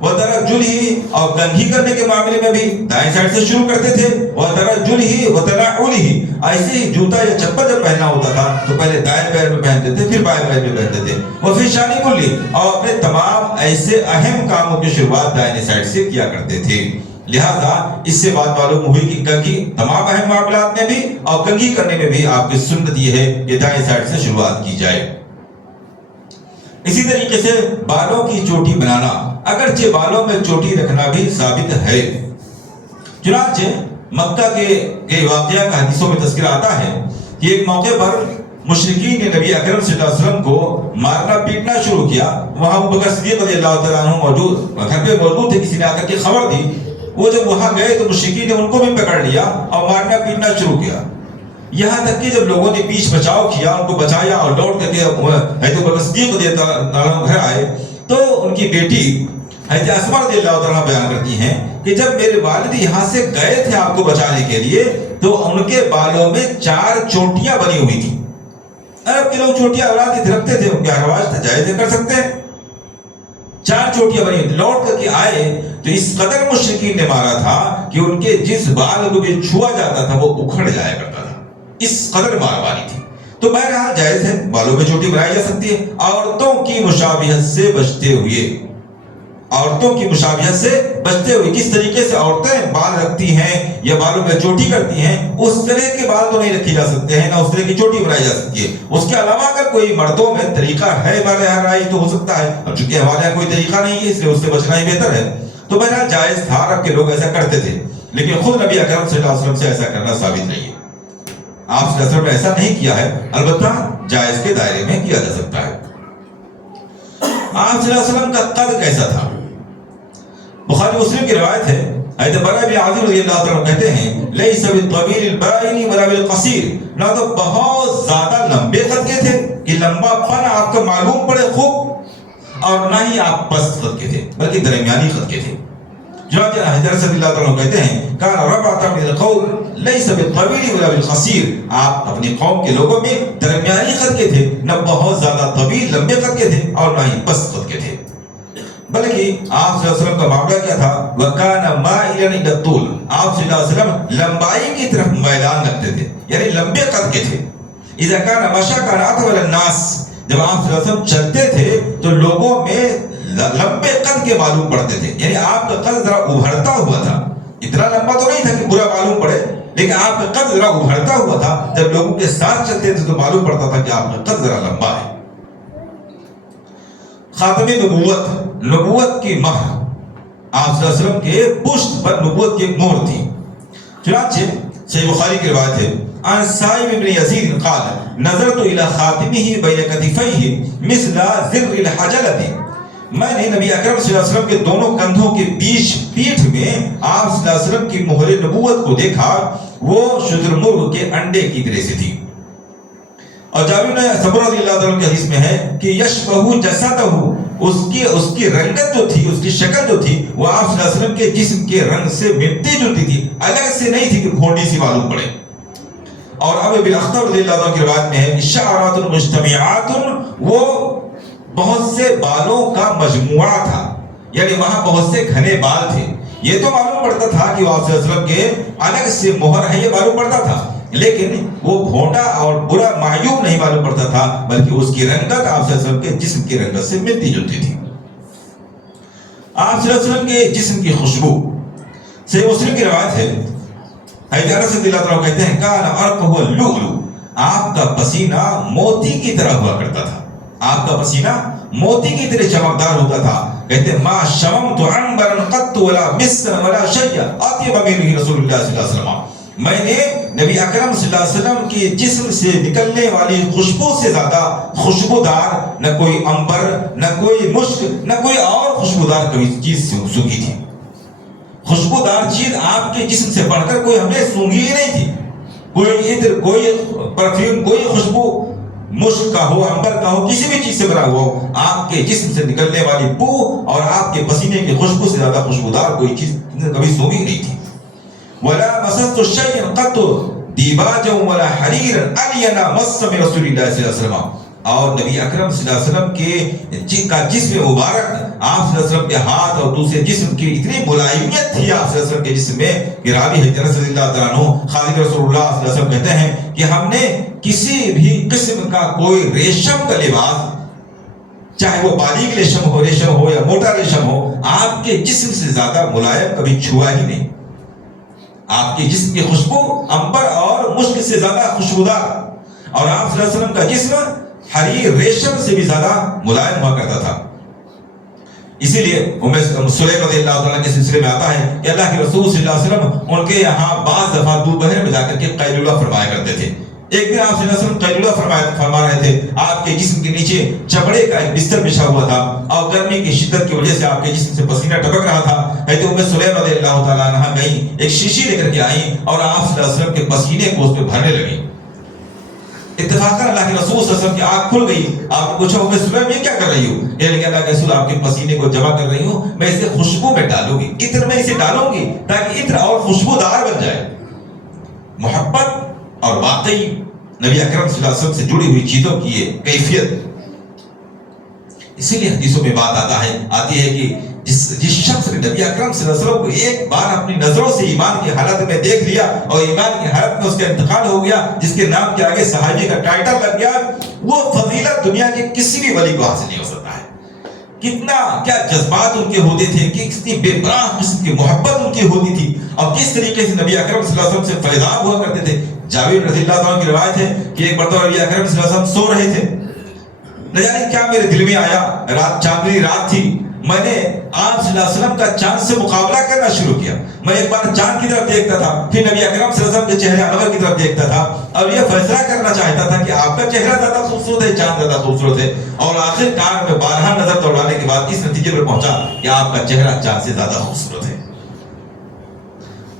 وترجلہ اور کنگھی کرنے کے معاملے میں بھی دائیں سائڈ سے شروع کرتے تھے، وترجلہ وتنعلہ ایسے ہی جوتا یا چپل جب پہننا ہوتا تھا تو پہلے دائیں پیر میں پہنتے تھے پھر بائیں پیر میں پہنتے تھے، وفی شأن کلہ اور اپنے تمام ایسے اہم کاموں کی شروعات دائیں سائڈ سے کیا کرتے تھے. لہذا اس سے بات معلوم ہوئی کہ کنگھی تمام اہم معاملات میں بھی اور کنگھی کرنے میں بھی آپ کی سنت یہ ہے کہ دائیں سائڈ سے شروعات کی جائے. اسی طریقے سے بالوں کی چوٹی بنانا، اگرچہ بالوں میں چوٹی رکھنا بھی ثابت ہے. چنانچہ مکہ کے واقعہ کا حدیثوں میں تذکرہ آتا ہے کہ ایک موقع پر مشرکین نے نبی اکرم صلی اللہ علیہ وسلم کو مارنا پیٹنا شروع کیا. وہاں ابو بکر صدیق رضی اللہ تعالیٰ عنہ گھر پہ موجود تھے، کسی نے آ کر کے خبر دی. وہ جب وہاں گئے تو مشرکین نے ان کو بھی پکڑ لیا اور مارنا پیٹنا شروع کیا. یہاں تک کہ جب لوگوں نے بیچ بچاؤ کیا، ان کو بچایا اور لوٹ کر کے حضرت ابو بکر صدیق رضی اللہ عنہ گھر آئے تو ان کی بیٹی حضرت اسماء رضی اللہ تعالیٰ بیان کرتی ہیں کہ جب میرے والد یہاں سے گئے تھے آپ کو بچانے کے لیے تو ان کے بالوں میں 4 چوٹیاں بنی ہوئی تھی. عرب کے لوگ چوٹیاں اولاد رکھتے تھے، ان کا رواج تھا، جائز کر سکتے ہیں. 4 چوٹیاں بنی ہوئی، لوٹ کر کے آئے تو اس قدر مشرکین نے مارا تھا کہ ان کے جس بال کو بھی چھوا جاتا تھا وہ اکھڑ جایا کرتا تھا، اس قدر ماروالی تھی. تو بہرحال جائز ہے، بالوں میں چوٹی بنائی جا سکتی ہے. عورتوں کی مشابہت سے بچتے ہوئے، عورتوں کی مشابہت سے بچتے ہوئے، کس طریقے سے عورتیں بال رکھتی ہیں یا بالوں میں چوٹی کرتی ہیں اس طرح کے بال تو نہیں رکھے جا سکتے ہیں، نہ اس طرح کی چوٹی بنائی جا سکتی ہے. اس کے علاوہ اگر کوئی مردوں میں طریقہ ہے ہمارے یہاں رائج تو ہو سکتا ہے، اور چونکہ ہمارے یہاں کوئی طریقہ نہیں ہے اس لیے اس سے بچنا ہی بہتر ہے. تو بہرحال جائز تھا، عرب کے لوگ ایسا کرتے تھے، لیکن خود نبی اکرم صلی اللہ علیہ وسلم سے ایسا کرنا ثابت نہیں ہے. آپ صلی اللہ علیہ وسلم نے ایسا نہیں کیا ہے، البتہ جائز کے دائرے میں کیا جا سکتا ہے. آپ صلی اللہ علیہ وسلم کا قد کیسا تھا؟ بخاری مسلم کی روایت ہے، حضرت برا بن عازب رضی اللہ عنہ کہتے ہیں لیس بالطویل البائن ولا بالقصیر، نہ تو بہت زیادہ لمبے قد کے تھے کہ لمبا پن آپ کو معلوم پڑے خوب، اور نہ ہی آپ پست قد کے تھے بلکہ درمیانی قد کے تھے. چنانچہ حضرت صلی اللہ علیہ وسلم کہتے ہیں کان ربعۃ من القوم لیس بالطویل ولا بالقصیر، آپ اپنی قوم کے لوگوں میں درمیانی قد کے تھے، نہ بہت زیادہ طویل لمبے قد کے تھے اور نہ ہی پست قد کے تھے. بلکہ آپ صلی اللہ علیہ وسلم کا معاملہ کیا تھا؟ وَكَانَ مَائِلًا إِلَى الطُّولِ، آپ صلی اللہ علیہ وسلم لمبائی کی طرف میلان رکھتے تھے، یعنی لمبے قد کے تھے. اِذَا كَانَ مَشَىٰ كَانَ أَطْوَلَ النَّاسِ، جب آپ صلی اللہ علیہ وسلم چلتے تھے تو لوگوں میں لمبے قد کے معلوم پڑتے تھے، یعنی آپ کا قد ذرا ابھرتا ہوا تھا. اتنا لمبا تو نہیں تھا کہ برا معلوم پڑے، لیکن آپ کا قد ذرا ابھرتا ہوا تھا. جب لوگوں کے ساتھ چلتے تھے تو معلوم پڑتا تھا کہ آپ کا قد ذرا لمبا ہے. خاتم نبوت، نبوت کی مہر، آپ صلی اللہ علیہ وسلم کے پشت پر نبوت کی مہر تھی. چنانچہ صحیح بخاری کی روایت ہے عن سائب بن یزید قال نظرت الى خاتمه بین کتفیہ مثل زر الحجلۃ، میں نے نبی اکرم صلی اللہ علیہ وسلم کے دونوں کندھوں کے بیچ پیٹھ میں آپ صلی اللہ علیہ وسلم کی مہر نبوت کو دیکھا، وہ شترمرغ کے انڈے کی طرح سے تھی. اور جابر بن سمرہ رضی اللہ عنہ کے حدیث میں ہے کہ یشبہ جسدہ، اس کی رنگت جو تھی، اس کی شکل جو تھی وہ آپ صلی اللہ علیہ وسلم کے جسم کے رنگ سے ملتی جلتی تھی، الگ سے نہیں تھی کہ بھونڈی سی معلوم پڑے. اور ابو بن اختر رضی اللہ عنہ کی روایت میں ہے شعرات مجتمعات، وہ بہت سے بالوں کا مجموعہ تھا، یعنی وہاں بہت سے گھنے بال تھے. یہ تو معلوم پڑتا تھا کہ وہ آپ صلی اللہ علیہ وسلم کے الگ سے مہر ہے، یہ معلوم پڑتا تھا، لیکن وہ بھونڈا اور برا معیوب نہیں معلوم پڑتا تھا، بلکہ اس کی رنگت آپ صلی اللہ علیہ وسلم کے جسم کی رنگت سے ملتی جلتی تھی. آپ صلی اللہ علیہ وسلم کے جسم کی خوشبو. صحیح مسلم کی روایت ہے، حضرت انس رضی اللہ عنہ کہتے ہیں کان عرقہ اللؤلؤ، آپ کا پسینہ موتی کی طرح ہوا کرتا تھا، آپ کا پسینہ موتی کی طرح چمکدار ہوتا تھا. کہتے ہیں ما شممت عنبرا قط ولا مسا ولا شيئا اطيب من رسول اللہ صلی اللہ علیہ وسلم، میں نے نبی اکرم صلی اللہ علیہ وسلم کے جسم سے نکلنے والی خوشبو سے زیادہ خوشبودار نہ کوئی عنبر، نہ کوئی مشک، نہ کوئی اور خوشبودار کوئی چیز سونگھی تھی. خوشبودار چیز آپ کے جسم سے بڑھ کر کوئی ہم نے سونگھی ہی نہیں تھی. کوئی عطر، کوئی پرفیوم، کوئی خوشبو مشک کا ہو، عنبر کا ہو، کسی بھی چیز سے بنا ہوا ہو، آپ کے جسم سے نکلنے والی بو اور آپ کے پسینے کی خوشبو سے زیادہ خوشبودار کوئی چیز کبھی سونگھی نہیں تھی. ولا مسست شيئا قط ديباجا ولا حريرا الين مس من رسول الله صلی اللہ علیہ وسلم. اور نبی اکرم صلی اللہ علیہ وسلم کے جسم مبارک، آپ صلی اللہ علیہ وسلم کے ہاتھ اور دوسرے جسم کی اتنی ملائمیت تھی آپ صلی اللہ علیہ وسلم کے جسم میں کہ راوی حضرت رضی اللہ تعالیٰ عنہ خادم رسول اللہ صلی اللہ علیہ وسلم کہتے ہیں کہ ہم نے کسی بھی قسم کا کوئی ریشم کا لباس، چاہے وہ باریک ریشم ہو یا موٹا ریشم ہو، آپ کے جسم سے زیادہ ملائم کبھی چھوا ہی نہیں. آپ کے جسم کی خوشبو عنبر اور مشک سے زیادہ خوشبودار، اور آپ صلی اللہ علیہ وسلم کا جسم حریر ریشم سے بھی زیادہ ملائم ہوا کرتا تھا. اسی لیے سلیم رضی اللہ تعالیٰ کے سلسلے میں آتا ہے کہ اللہ کے رسول صلی اللہ علیہ وسلم ان کے یہاں بعض دفعہ دوپہر میں جا کر کے قیلولہ فرمایا کرتے تھے. ایک دن آپ صلی اللہ علیہ وسلم قیلولہ فرما رہے تھے، آپ کے جسم کے نیچے چمڑے کا ایک بستر بچھا ہوا تھا اور گرمی کی شدت کی وجہ سے آپ کے جسم سے پسینہ ٹپک رہا تھا. حضرت سلیم رضی اللہ تعالیٰ عنہ گئیں، ایک شیشی لے کر کے آئیں اور آپ صلی اللہ علیہ وسلم کے پسینے کو اس پہ بھرنے لگیں. اتفاقاً اللہ کے رسول صلی اللہ علیہ وسلم کی آنکھ کھل گئی. آپ نے پوچھا ام سلیم یہ کیا کر رہی ہو؟ کہنے لگے اللہ کے رسول آپ کے پسینے کو جمع کر رہی ہوں، میں اسے خوشبو میں ڈالوں گی، عطر میں اسے ڈالوں گی تاکہ عطر اور خوشبودار بن جائے. محبت اور واقعی نبی اکرم صلی اللہ علیہ وسلم سے جڑی ہوئی چیزوں کی یہ کیفیت. اسی لیے حدیثوں میں بات آتی ہے کہ جس شخص نے نبی اکرم صلی اللہ علیہ وسلم کو ایک بار اپنی نظروں سے ایمان کی حالت میں دیکھ لیا اور ایمان کی حالت میں اس کا انتقال ہو گیا، جس کے نام کے آگے صحابی کا ٹائٹل لگ گیا، وہ فضیلت دنیا کے کسی بھی ولی کو حاصل نہیں ہو سکتا ہے. کتنا کیا جذبات ان کے ہوتے تھے، کتنی بے پناہ قسم کی محبت ان کی ہوتی تھی، اور کس طریقے سے نبی اکرم صلی اللہ علیہ وسلم سے فیضاب ہوا کرتے تھے. جابر رضی اللہ عنہ کی روایت ہے کہ ایک مرتبہ نبی اکرم صلی اللہ علیہ وسلم سو رہے تھے، نہ جانے کیا میرے دل میں آیا، رات چاندنی رات تھی، میں نے آپ صلی اللہ علیہ وسلم کا چاند سے مقابلہ کرنا شروع کیا. میں ایک بار چاند کی طرف دیکھتا تھا، پھر نبی اکرم صلی اللہ علیہ وسلم کے چہرے انور کی طرف دیکھتا تھا اور یہ فیصلہ کرنا چاہتا تھا کہ آپ کا چہرہ زیادہ خوبصورت ہے، چاند زیادہ خوبصورت ہے. اور آخر کار میں بارہا نظر دوڑانے کے بعد اس نتیجے پر پہنچا کہ آپ کا چہرہ چاند سے زیادہ خوبصورت ہے.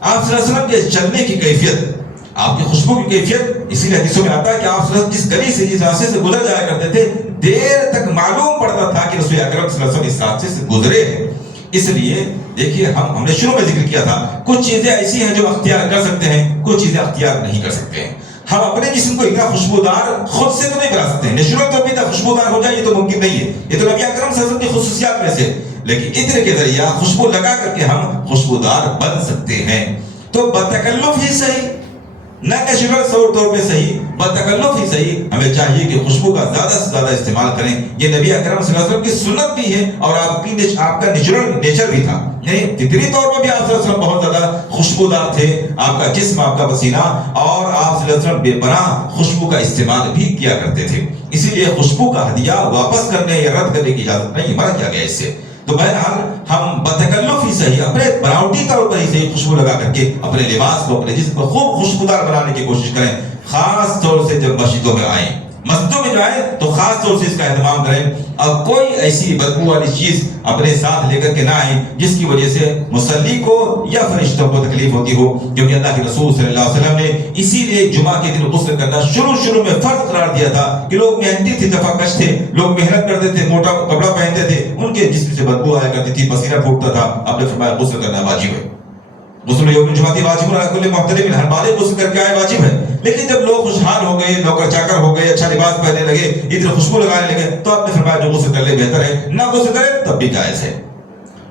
آپ صلی اللہ علیہ وسلم کے چلنے کی کیفیت، آپ کی خوشبو کی کیفیت، اسی لیے حدیثوں میں آتا ہے کہ آپ صلی اللہ علیہ وسلم جس گلی سے جس راستے سے گزر جایا کرتے تھے، دیر تک معلوم پڑتا تھا کہ رسول اکرم صلی اللہ علیہ وسلم اس راستے سے گزرے ہیں. اس لیے دیکھیے ہم نے شروع میں ذکر کیا تھا، کچھ چیزیں ایسی ہیں جو اختیار کر سکتے ہیں، کچھ چیزیں اختیار نہیں کر سکتے ہیں. ہم اپنے جسم کو اتنا خوشبودار خود سے تو نہیں بنا سکتے ہیں، نیچرل طور پہ خوشبودار ہو جائے یہ تو ممکن نہیں ہے، یہ تو نبی اکرم صلی اللہ علیہ وسلم کی خصوصیات میں سے، لیکن عطر کے ذریعہ خوشبو لگا کر کے ہم خوشبودار بن سکتے ہیں. تو بتکلف ہی صحیح، نہ نیچرل طور پہ صحیح، بتکلف ہی صحیح، ہمیں چاہیے کہ خوشبو کا زیادہ سے زیادہ استعمال کریں. یہ نبی اکرم صلی اللہ علیہ وسلم کی سنت بھی ہے اور آپ کا نیچرل نیچر بھی تھا. یعنی فطری طور پر بھی آپ صلی اللہ علیہ وسلم بہت زیادہ خوشبودار تھے، آپ کا جسم، آپ کا پسینہ، اور آپ صلی اللہ علیہ وسلم بے پناہ خوشبو کا استعمال بھی کیا کرتے تھے. اسی لیے خوشبو کا ہدیہ واپس کرنے یا رد کرنے کی اجازت نہیں، منع کیا گیا اس سے. تو بہرحال ہم بتکلف ہی صحیح، اپنے بناوٹی طور پر ہی صحیح خوشبو لگا کر کے اپنے لباس کو، اپنے جسم کو خوب خوشبودار بنانے کی کوشش کریں. خاص طور سے جب مسجدوں میں آئیں، مسجدوں میں جو آئے تو خاص طور سے اس کا اہتمام کریں. اب کوئی ایسی بدبو والی چیز اپنے ساتھ لے کر کے نہ آئیں جس کی وجہ سے مصلی کو یا فرشتوں کو تکلیف ہوتی ہو، کیونکہ اللہ کے رسول صلی اللہ علیہ وسلم نے اسی لیے جمعہ کے دن غسل کرنا شروع میں فرض قرار دیا تھا کہ لوگ محنتی تھے، دفعہ تھے، لوگ محنت کرتے تھے، موٹا کپڑا پہنتے تھے، ان کے جسم سے بدبو آیا کرتی تھی، پسینہ پھوٹتا تھا. آپ نے فرمایا غسل کرنا واجب ہے. غسل یوم الجمعہ واجب علی کل محتلم، ہر بالغ غسل کر کے آئے واجب ہے. لیکن جب لوگ خوشحال ہو گئے، نوکر چاکر ہو گئے، اچھا لباس پہننے لگے، ادھر خوشبو لگانے لگے، تو آپ نے فرمایا جو غسل کر لے بہتر ہے، نہ غسل کرے تب بھی جائز ہے.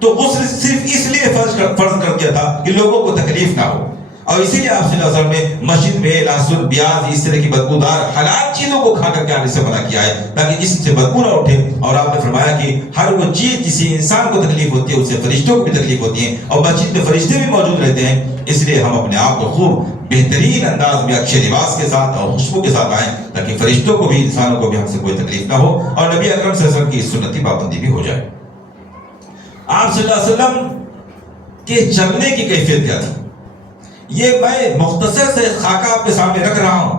تو غسل صرف اس لیے فرض کر دیا تھا کہ لوگوں کو تکلیف نہ ہو، اور اسی لیے آپ صلی اللہ علیہ وسلم نے مسجد میں لہسن، پیاز، اس طرح کی بدبودار حلال چیزوں کو کھا کر کے آنے سے منع کیا ہے تاکہ جسم سے بدبو نہ اٹھے. اور آپ نے فرمایا کہ ہر وہ چیز جسے انسان کو تکلیف ہوتی ہے اس سے فرشتوں کو بھی تکلیف ہوتی ہے، اور مسجد میں فرشتے بھی موجود رہتے ہیں. اس لیے ہم اپنے آپ کو خوب بہترین انداز میں اچھے لباس کے ساتھ اور خوشبو کے ساتھ آئیں تاکہ فرشتوں کو بھی، انسانوں کو بھی ہم سے کوئی تکلیف نہ ہو، اور نبی اکرم صلی اللہ علیہ وسلم کی سنتی پابندی بھی ہو جائے. آپ صلی اللہ علیہ وسلم کے چلنے کی کیفیت کیا تھی؟ یہ میں مختصر سے خاکہ آپ کے سامنے رکھ رہا ہوں،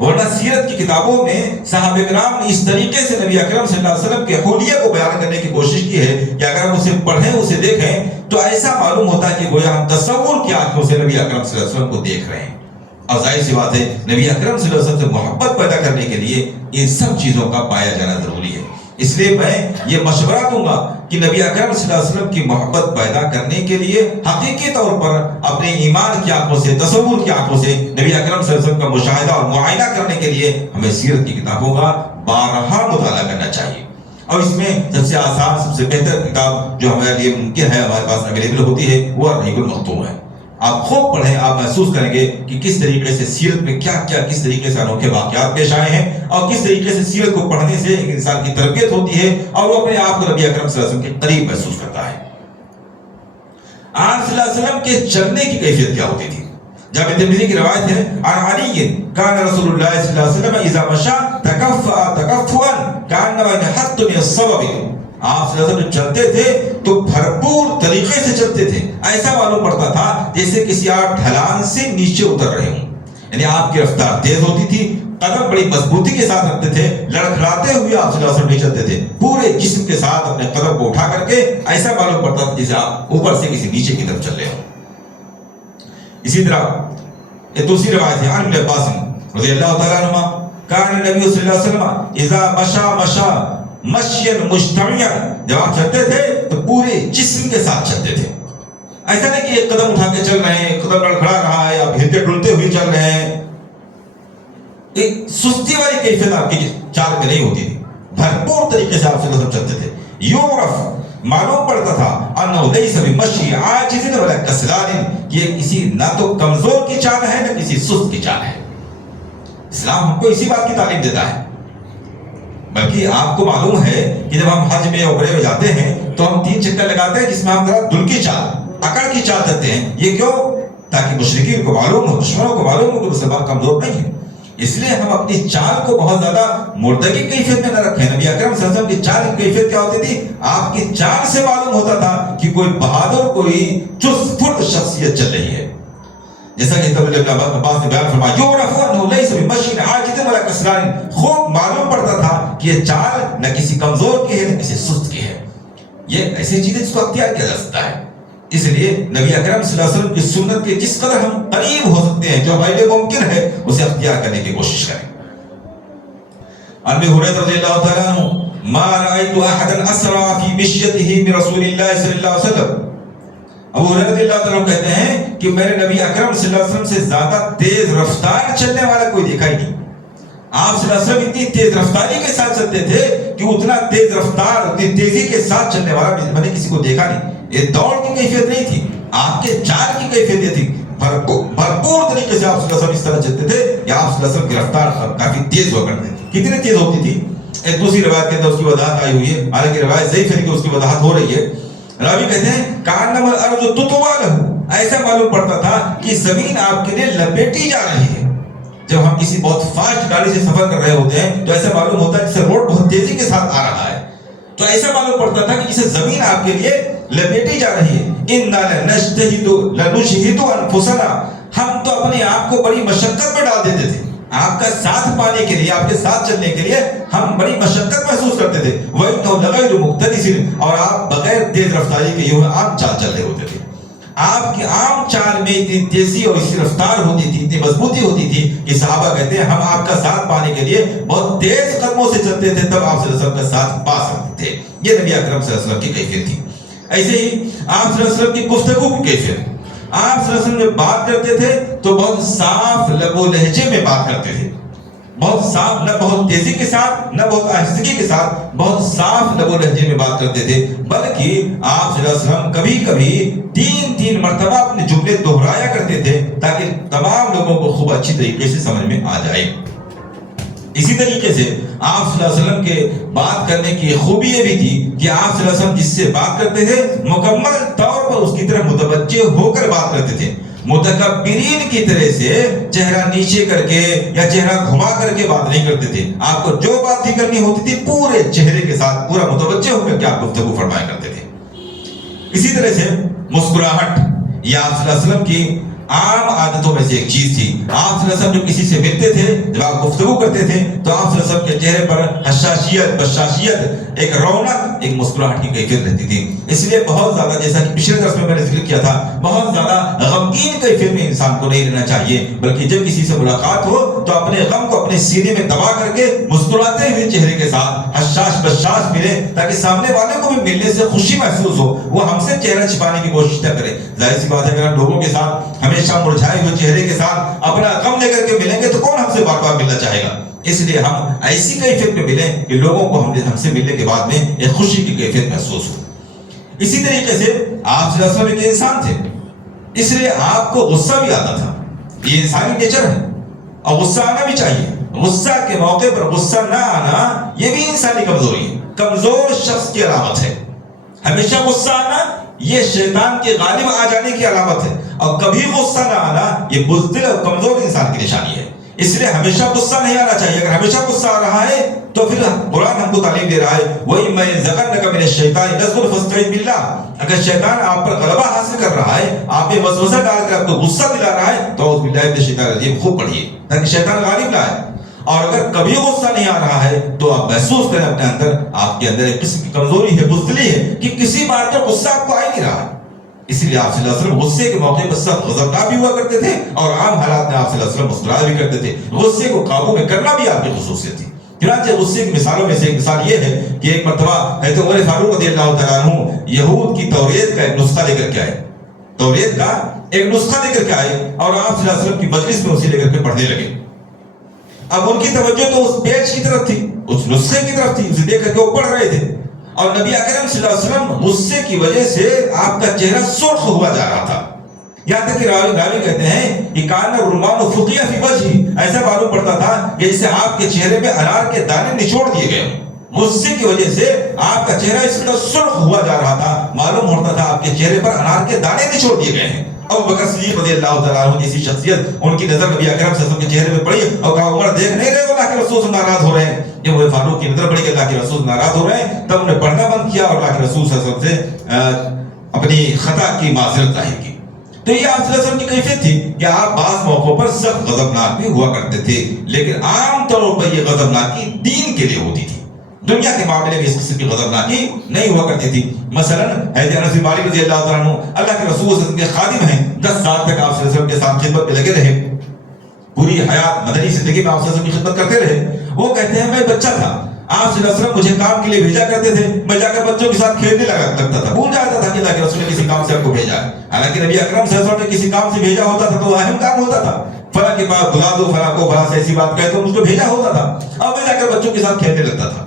ورنہ سیرت کی کتابوں میں صحابہ کرام نے اس طریقے سے نبی اکرم صلی اللہ علیہ وسلم کے حلیے کو بیان کرنے کی کوشش کی ہے کہ اگر ہم اسے پڑھیں، اسے دیکھیں تو ایسا معلوم ہوتا ہے کہ گویا ہم تصور کی آنکھوں سے نبی اکرم صلی اللہ علیہ وسلم کو دیکھ رہے ہیں. اور ظاہر سی بات ہے نبی اکرم صلی اللہ علیہ وسلم سے محبت پیدا کرنے کے لیے ان سب چیزوں کا پایا جانا ضروری ہے. اس لیے میں یہ مشورہ دوں گا کہ نبی اکرم صلی اللہ علیہ وسلم کی محبت پیدا کرنے کے لیے حقیقی طور پر اپنے ایمان کی آنکھوں سے، تصور کی آنکھوں سے نبی اکرم صلی اللہ علیہ وسلم کا مشاہدہ اور معائنہ کرنے کے لیے ہمیں سیرت کی کتابوں کا بارہا مطالعہ کرنا چاہیے. اور اس میں سب سے آسان، سب سے بہتر کتاب جو ہمارے لیے ممکن ہے، ہمارے پاس اویلیبل ہوتی ہے، وہ الرحیق المختوم ہے. آپ خوب پڑھیں، آپ محسوس کریں گے کہ کس طریقے سے سیرت میں کیا کیا، کس طریقے سے انوکھے واقعات پیش آئے ہیں، اور کس طریقے سے سیرت کو پڑھنے سے ایک انسان کی تربیت ہوتی ہے اور وہ اپنے آپ کو نبی اکرم صلی اللہ علیہ وسلم کے قریب محسوس کرتا ہے. آپ صلی اللہ علیہ وسلم کے چلنے کی کیفیت کیا ہوتی تھی؟ جامع ترمذی کی روایت ہے، عن علی کان رسول اللہ صلی اللہ علیہ وسلم اذا مشى تکفأ تکفؤا کانما ينحط من الصبب. آپ صلی اللہ علیہ وسلم چلتے تھے تو بھرپور طریقے سے چلتے تھے، ایسا معلوم پڑتا تھا جیسے کسی آپ ڈھلان سے نیچے اتر رہے ہوں. یعنی آپ کی رفتار تیز ہوتی تھی، قدم بڑی مضبوطی کے ساتھ رکھتے تھے، لڑکھڑاتے ہوئے آپ صلی اللہ علیہ وسلم چلتے تھے، پورے جسم کے ساتھ اپنے قدم کو اٹھا کر کے ایسا معلوم پڑتا تھا جیسے آپ اوپر سے کسی نیچے کی طرف چل رہے ہوں. اسی طرح ایک دوسری روایت ہے، عن ابن عباس رضی اللہ تعالیٰ عنہما کان نبی صلی اللہ علیہ وسلم اذا مشى مشیا مجتمعا، جب آپ چلتے تھے تو پورے جسم کے ساتھ چلتے تھے. ایسا نہیں کہ ایک قدم اٹھا کے چل رہے ہیں، قدم لڑکھڑا رہا ہے، آپ ہلتے ڈلتے ہوئے چل رہے ہیں. ایک سستی والی کیفیت آپ کی چال میں نہیں ہوتی تھی، بھرپور طریقے سے آپ سے چلتے تھے. یعرف، معلوم پڑتا تھا، انه ليس بمشي عاجز ولا كسلان، یہ کسی نہ تو کمزور کی چال ہے نہ کسی سست کی چال ہے. اسلام ہم کو اسی بات کی تعلیم دیتا ہے. بلکہ آپ کو معلوم ہے کہ جب ہم حج میں عمرے میں جاتے ہیں تو ہم 3 چکر لگاتے ہیں جس میں ہم ذرا دل کی چال، اکڑ کی چال چلتے ہیں. یہ کیوں؟ تاکہ مشرکین کو معلوم ہو، دشمنوں کو معلوم ہو کہ مسلمان کمزور نہیں ہے. اس لیے ہم اپنی چال کو بہت زیادہ مردگی کیفیت میں نہ رکھیں. نبی اکرم صلی اللہ علیہ وسلم کی چال کی کیفیت کیا ہوتی تھی؟ آپ کی چال سے معلوم ہوتا تھا کہ کوئی بہادر، کوئی چست پھرت شخصیت چل رہی ہے. جیسا کہ ابن عباس نے بیان فرمایا، یعرف انه ليس بمشي عاجز ولا كسلان، خوب معلوم پڑتا تھا کہ یہ چال نہ کسی کمزور کی ہے نہ کسی سست کی ہے. یہ ایسی چیز ہے جس کو اختیار کیا جا سکتا ہے. اس لیے نبی اکرم صلی اللہ علیہ وسلم کی سنت کے جس قدر ہم قریب ہو سکتے ہیں، جو ہمارے لیے ممکن ہے، اسے اختیار کرنے کی کوشش کریں. عن ابی ہریرہ رضی اللہ تعالیٰ عنہ ما رأيت احدا اسرع في مشيته من رسول اللہ صلی اللہ علیہ وسلم. ابو ہریرہ رضی اللہ تعالیٰ کہتے ہیں کہ میں نے نبی اکرم صلی اللہ علیہ وسلم سے زیادہ تیز رفتار چلنے والا کوئی دیکھا ہی نہیں. آپ صلی اللہ علیہ وسلم اتنی تیز رفتاری کے ساتھ چلتے تھے کہ اتنا تیز رفتار، اتنی تیزی کے ساتھ چلنے والا میں نے کسی کو دیکھا نہیں. یہ دوڑ کی کیفیت نہیں تھی، آپ کے چال کی کیفیت یہ تھی. بھرپور طریقے سے آپ صلی اللہ علیہ وسلم اس طرح چلتے تھے یا آپ صلی اللہ علیہ وسلم کی رفتار کافی تیز ہوا کرتے تھے. کتنی تیز ہوتی تھی؟ ایک دوسری روایت کے اندر اس کی وضاحت آئی ہوئی ہے، حالانکہ روایت ضعیف ہے کہ اس کی وضاحت ہو رہی ہے. راوی کہتے ہیں کانما الارض تطوی له، ایسا معلوم پڑتا تھا کہ زمین آپ کے لیے لپیٹی جا رہی ہے. جب ہم کسی بہت فاسٹ گاڑی سے سفر کر رہے ہوتے ہیں تو ایسا معلوم ہوتا ہے جسے روڈ بہت تیزی کے ساتھ آ رہا ہے، تو ایسا معلوم پڑتا تھا کہ جسے زمین آپ کے لیے لپیٹی جا رہی ہے. انا لنشهد انفسنا، ہم تو اپنے آپ کو بڑی مشقت میں ڈال دیتے تھے. آپ کا ساتھ پانے کے لیے، آپ کے ساتھ چلنے کے لیے ہم بڑی مشقت محسوس کرتے تھے. وَإِنَّهُ لَغَيْرُ مُقْتَدِسٍ، اور آپ بغیر تیز رفتاری کے یہ عام چال چل رہے ہوتے تھے. آپ کی عام چال میں اتنی تیزی اور اسی رفتار ہوتی تھی، اتنی مضبوطی ہوتی تھی کہ صحابہ کہتے ہیں ہم آپ کا ساتھ پانے کے لیے بہت تیز قدموں سے چلتے تھے، تب آپ صلی اللہ علیہ وسلم کا ساتھ پا سکتے تھے. یہ نبی اکرم صلی اللہ علیہ وسلم کی کیفیت تھی. ایسے ہی آپ صلی اللہ علیہ وسلم کی گفتگو کی کیفیت. آپ صلی اللہ علیہ وسلم جب بات کرتے تھے تو بہت صاف لب و لہجے میں بات کرتے تھے، بہت صاف، نہ بہت تیزی کے ساتھ نہ بہت آہستگی کے ساتھ، بہت صاف لب و لہجے میں بات کرتے تھے، بلکہ آپ صلی اللہ علیہ وسلم کبھی کبھی 3 مرتبہ اپنے جملے دہرایا کرتے تھے تاکہ تمام لوگوں کو خوب اچھی طریقے سے سمجھ میں آ جائے۔ اسی طریقے سے آپ صلی اللہ علیہ وسلم کے بات کرنے کی خوبی یہ بھی تھی کہ آپ صلی اللہ علیہ وسلم جس سے بات کرتے تھے مکمل طور پر اس کی طرف متوجہ ہو کر بات کرتے تھے، متکبرین کی طرح سے چہرہ نیچے کر کے یا چہرہ گھما کر کے بات نہیں کرتے تھے۔ آپ کو جو بات ہی کرنی ہوتی تھی پورے چہرے کے ساتھ پورا متوجہ ہو کر کے آپ گفتگو فرمایا کرتے تھے۔ اسی طرح سے مسکراہٹ یہ آپ صلی اللہ علیہ وسلم کی عام عادتوں میں سے ایک چیز تھی۔ آپ صلی اللہ علیہ وسلم جو کسی سے ملتے تھے، جب آپ گفتگو کرتے تھے تو آپ صلی اللہ علیہ وسلم کے چہرے پر حشاشیت، بشاشیت، ایک رونق، ایک مسکراہٹ کی کیفیت رہتی تھی۔ اس لیے بہت زیادہ، جیسا کہ پچھلے درس میں نے ذکر کیا تھا، بہت زیادہ غمگین کیفیت میں انسان کو نہیں رہنا چاہیے، بلکہ جب کسی سے ملاقات ہو تو اپنے غم کو اپنے سینے میں دبا کر کے مسکراتے ہوئے چہرے کے ساتھ حشاش بشاش ملے تاکہ سامنے والے کو بھی ملنے سے خوشی محسوس ہو، وہ ہم سے چہرہ چھپانے کی کوشش نہ کرے۔ ظاہر سی بات ہے اگر ہم لوگوں کے ساتھ ہمیشہ مرجھائے ہوئے چہرے کے ساتھ اپنا غم لے کر کے ملیں گے تو کون ہم سے بار بار ملنا چاہے گا؟ اس لیے ہم ایسی کیفیت میں ملیں کہ لوگوں کو ہم سے ملنے کے بعد میں ایک خوشی کی کیفیت محسوس ہو۔ اسی طریقے سے آپ صلی اللہ علیہ وسلم ایک انسان تھے، اس لیے آپ کو غصہ بھی آتا تھا، یہ انسانی نیچر ہے اور غصہ آنا بھی چاہیے۔ غصہ کے موقع پر غصہ نہ آنا یہ بھی انسانی کمزوری ہے، کمزور شخص کی علامت ہے۔ ہمیشہ غصہ آنا یہ شیطان کے غالب آ جانے کی علامت ہے، اور کبھی غصہ نہ آنا یہ بزدل اور کمزور انسان کی نشانی ہے۔ اس لیے ہمیشہ غصہ نہیں آنا چاہیے۔ اگر ہمیشہ غصہ آ رہا ہے تو پھر قرآن ہم کو تعلیم دے رہا ہے وَإِمَّا يَنزَغَنَّكَ مِنَ الشَّيْطَانِ نَزْغٌ فَاسْتَعِذْ بِاللَّهِ، اگر شیطان آپ پر غلبہ حاصل کر رہا ہے، آپ پہ وسوسہ ڈال کر آپ کو غصہ دلا رہا ہے تو اعوذ باللہ من الشیطان الرجیم خوب پڑھیے تاکہ شیطان غالب نہ آئے۔ اور اگر کبھی غصہ نہیں آ رہا ہے تو آپ محسوس کریں اپنے اندر، آپ کے اندر ایک قسم کی کمزوری ہے، بزدلی ہے کہ کسی بات پر غصہ آپ کو آ ہی نہیں رہا۔ اس لیے آپ صلی اللہ علیہ وسلم غصے کے موقع پر سخت غضبناک بھی ہوا کرتے تھے اور عام حالات میں آپ صلی اللہ علیہ وسلم مسکرایا بھی کرتے تھے۔ غصے کو قابو میں کرنا بھی آپ کی خصوصیت تھی۔ چنانچہ غصے کی مثالوں میں سے ایک مثال یہ ہے کہ ایک مرتبہ حضرت عمر فاروق رضی اللہ تعالیٰ عنہ یہود کی توریت کا ایک نسخہ لے کر کے آئے، توریت کا ایک نسخہ لے کر کے آئے اور آپ صلی اللہ علیہ وسلم کی مجلس میں اسے لے کر کے پڑھنے لگے۔ اب ان کی توجہ تو اس پیج کی طرف تھی، اس نسخے کی طرف تھی، اسے دیکھ کر کے وہ پڑھ رہے تھے، اور نبی اکرم صلی اللہ علیہ وسلم غصے کی وجہ سے آپ کا چہرہ سرخ ہوا جا رہا تھا، یہاں تک کہ راوی کہتے ہیں کہ کان الرمان فقیہ فی وجہی، ایسا معلوم پڑتا تھا کہ جیسے آپ کے چہرے میں انار کے دانے نچوڑ دیے گئے۔ غصے کی وجہ سے آپ کا چہرہ اس طرح سرخ ہوا جا رہا تھا، معلوم ہوتا تھا آپ کے چہرے پر انار کے دانے نچوڑ دیے گئے ہیں۔ ابو بکر صدیق رضی اللہ تعالیٰ عنہ جیسی شخصیت، ان کی نظر نبی اکرم صلی اللہ علیہ وسلم کے چہرے پہ پڑی اور کہا عمر دیکھ نہیں رہے اللہ کے رسول سے ناراض ہو رہے ہیں۔ جب وہ فاروق کی نظر پڑی کہ اللہ کے رسول سے ناراض ہو رہے ہیں تب انہیں پڑھنا بند کیا اور اللہ کے رسول صلی اللہ علیہ وسلم سے اپنی خطا کی معذرت ظاہر کی۔ تو یہ آپ صلی اللہ علیہ وسلم کی کیفیت تھی کہ آپ بعض موقعوں پر سخت غضبناک بھی ہوا کرتے تھے، لیکن عام طور پر یہ غضبناکی دین کے لیے ہوتی تھی، دنیا کے معاملے میں اس قسم کی غضبناکی نہیں ہوا کرتی تھی۔ مثلا حضرت انس بن مالک رضی اللہ تعالیٰ عنہ اللہ کے رسول صلی اللہ علیہ وسلم کے خادم ہیں، 10 سال تک آپ صلی اللہ علیہ وسلم کے ساتھ خدمت میں لگے رہے، پوری حیات مدنی زندگی میں آپ صلی اللہ علیہ وسلم کی خدمت کرتے رہے۔ وہ کہتے ہیں میں بچہ تھا، آپ صلی اللہ علیہ وسلم مجھے کام کے لیے بھیجا کرتے تھے، میں جا کر بچوں کے ساتھ کھیلنے لگتا تھا، بھول جاتا تھا کہ اللہ کے رسول نے کسی کام سے آپ کو بھیجا ہے۔ حالانکہ نبی اکرم صلی اللہ علیہ وسلم نے کسی کام سے بھیجا ہوتا تھا تو وہ اہم کام ہوتا تھا، فلاں کے پاس بلا دو، فلاں کو فلاں سے ایسی بات کہے تو اس کو بھیجا ہوتا تھا، اور میں جا کر بچوں کے ساتھ کھیلنے لگتا تھا۔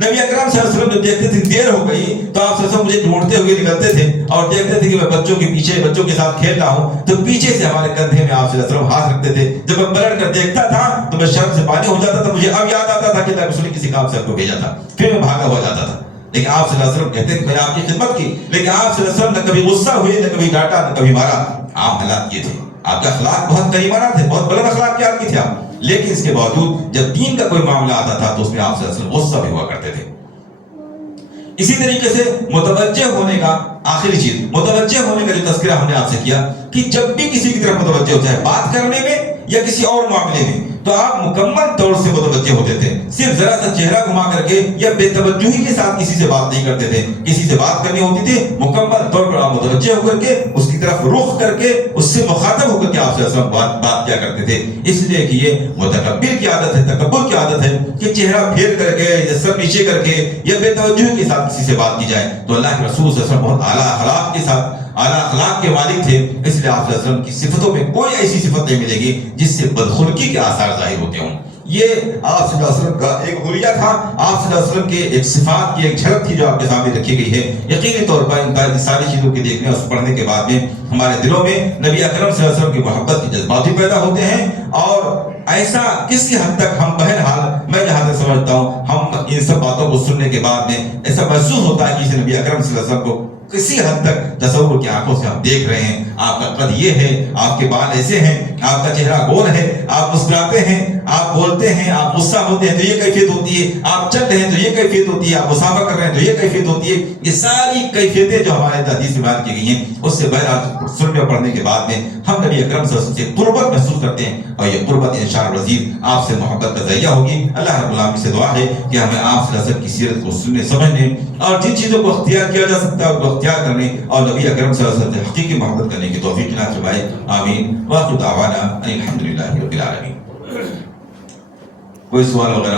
نبی اکرم صلی اللہ علیہ وسلم جب دیکھتے تھے دیر ہو گئی تو آپ صلی اللہ علیہ وسلم مجھے ڈھونڈتے ہوئے نکلتے تھے اور دیکھتے تھے کہ میں بچوں کے پیچھے بچوں کے ساتھ کھیل رہا ہوں، تو پیچھے سے ہمارے کندھے میں آپ صلی اللہ علیہ وسلم ہاتھ رکھتے تھے۔ جب میں پلٹ کر دیکھتا تھا تو میں شرم سے پانی ہو جاتا تھا، مجھے اب یاد آتا تھا کہ اللہ کے رسول نے کسی کام سے آپ کو بھیجا تھا، پھر میں بھاگا ہو جاتا تھا۔ لیکن آپ صلی اللہ علیہ وسلم کہتے ہیں کہ میں نے آپ کی خدمت کی، لیکن آپ صلی اللہ علیہ وسلم نہ کبھی غصہ ہوئے، نہ کبھی ڈانٹا، نہ کبھی مارا۔ عام حالات یہ تھے، آپ کا اخلاق بہت کریمانہ تھے، بہت بلند اخلاق کے آدمی تھے آپ، لیکن اس کے باوجود جب دین کا کوئی معاملہ آتا تھا تو اس میں آپ صلی اللہ علیہ وسلم غصہ بھی ہوا کرتے تھے۔ اسی طریقے سے متوجہ ہونے کا آخری چیز، متوجہ ہونے کا جو تذکرہ ہم نے آپ سے کیا کہ جب بھی کسی کی طرف متوجہ ہوتا ہے بات کرنے میں یا کسی اور معاملے میں تو آپ مکمل طور سے متوجہ ہوتے تھے، صرف ذرا سا چہرہ گھما کر کے یا بے توجہی کے ساتھ کسی سے بات نہیں کرتے تھے۔ کسی سے بات کرنی ہوتی تھی مکمل طور پر آپ متوجہ ہو کر کے اس کی طرف رخ کر کے اس سے مخاطب ہو کر کے آپ سے بات کیا کرتے تھے۔ اس لیے کہ یہ متکبر کی عادت ہے، تکبر کی عادت ہے کہ چہرہ پھیر کر کے یا سر نیچے کر کے یا بے توجہی کے ساتھ کسی سے بات کی جائے۔ تو اللہ کے رسول صلی اللہ علیہ وسلم بہت اعلیٰ اخلاق کے ساتھ اعلیٰ اخلاق کے مالک تھے، اس لیے آپ صلی اللہ علیہ وسلم کی صفتوں میں کوئی ایسی صفت نہیں ملے گی جس سے بدخلقی کے آثار ظاہر ہوتے ہوں۔ یہ آپ صلی اللہ علیہ وسلم کا ایک حلیہ تھا، آپ صلی اللہ علیہ وسلم کے ایک صفات کی ایک جھلک تھی جو آپ کے سامنے رکھی گئی ہے۔ یقینی طور پر ان ساری چیزوں کے دیکھنے اور پڑھنے کے بعد میں ہمارے دلوں میں نبی اکرم صلی اللہ علیہ وسلم کی محبت کے جذبات بھی پیدا ہوتے ہیں، اور ایسا کسی حد تک ہم بہرحال میں جہاں تک سمجھتا ہوں ہم ان سب باتوں کو سننے کے بعد میں ایسا محسوس ہوتا ہے کہ اسے نبی اکرم صلی اللہ علیہ وسلم کو کسی حد تک تصور کی آنکھوں سے ہم دیکھ رہے ہیں۔ آپ کا قد یہ ہے، آپ کے بال ایسے ہیں، آپ کا چہرہ گول ہے، آپ مسکراتے ہیں، آپ بولتے ہیں، آپ غصہ ہوتے ہیں تو یہ کیفیت ہوتی ہے، آپ چل رہے ہیں تو یہ کیفیت ہوتی ہے، آپ مسافہ کر رہے ہیں تو یہ کیفیت ہوتی ہے۔ یہ ساری کیفیتیں جو ہمارے حدیث میں بیان کی گئی ہیں اس سے بہرحال سننے اور پڑھنے کے بعد میں ہم نبی اکرم صلی اللہ علیہ وسلم سے قربت محسوس کرتے ہیں، اور یہ قربت انشاءاللہ العزیز آپ سے محبت کا ذریعہ ہوگی۔ اللہ رب العالمین سے دعا ہے کہ ہمیں آپ صلی اللہ علیہ وسلم کی سیرت کو سننے سمجھنے اور جن چیزوں کو اختیار کیا جا سکتا ہے ان کو اختیار کرنے اور نبی اکرم صلی اللہ علیہ وسلم سے حقیقی محبت کرنے کی توفیق عنایت فرمائے، آمین۔ وآخر دعوانا الحمدللہ رب العالمین۔ کوئی سوال وغیرہ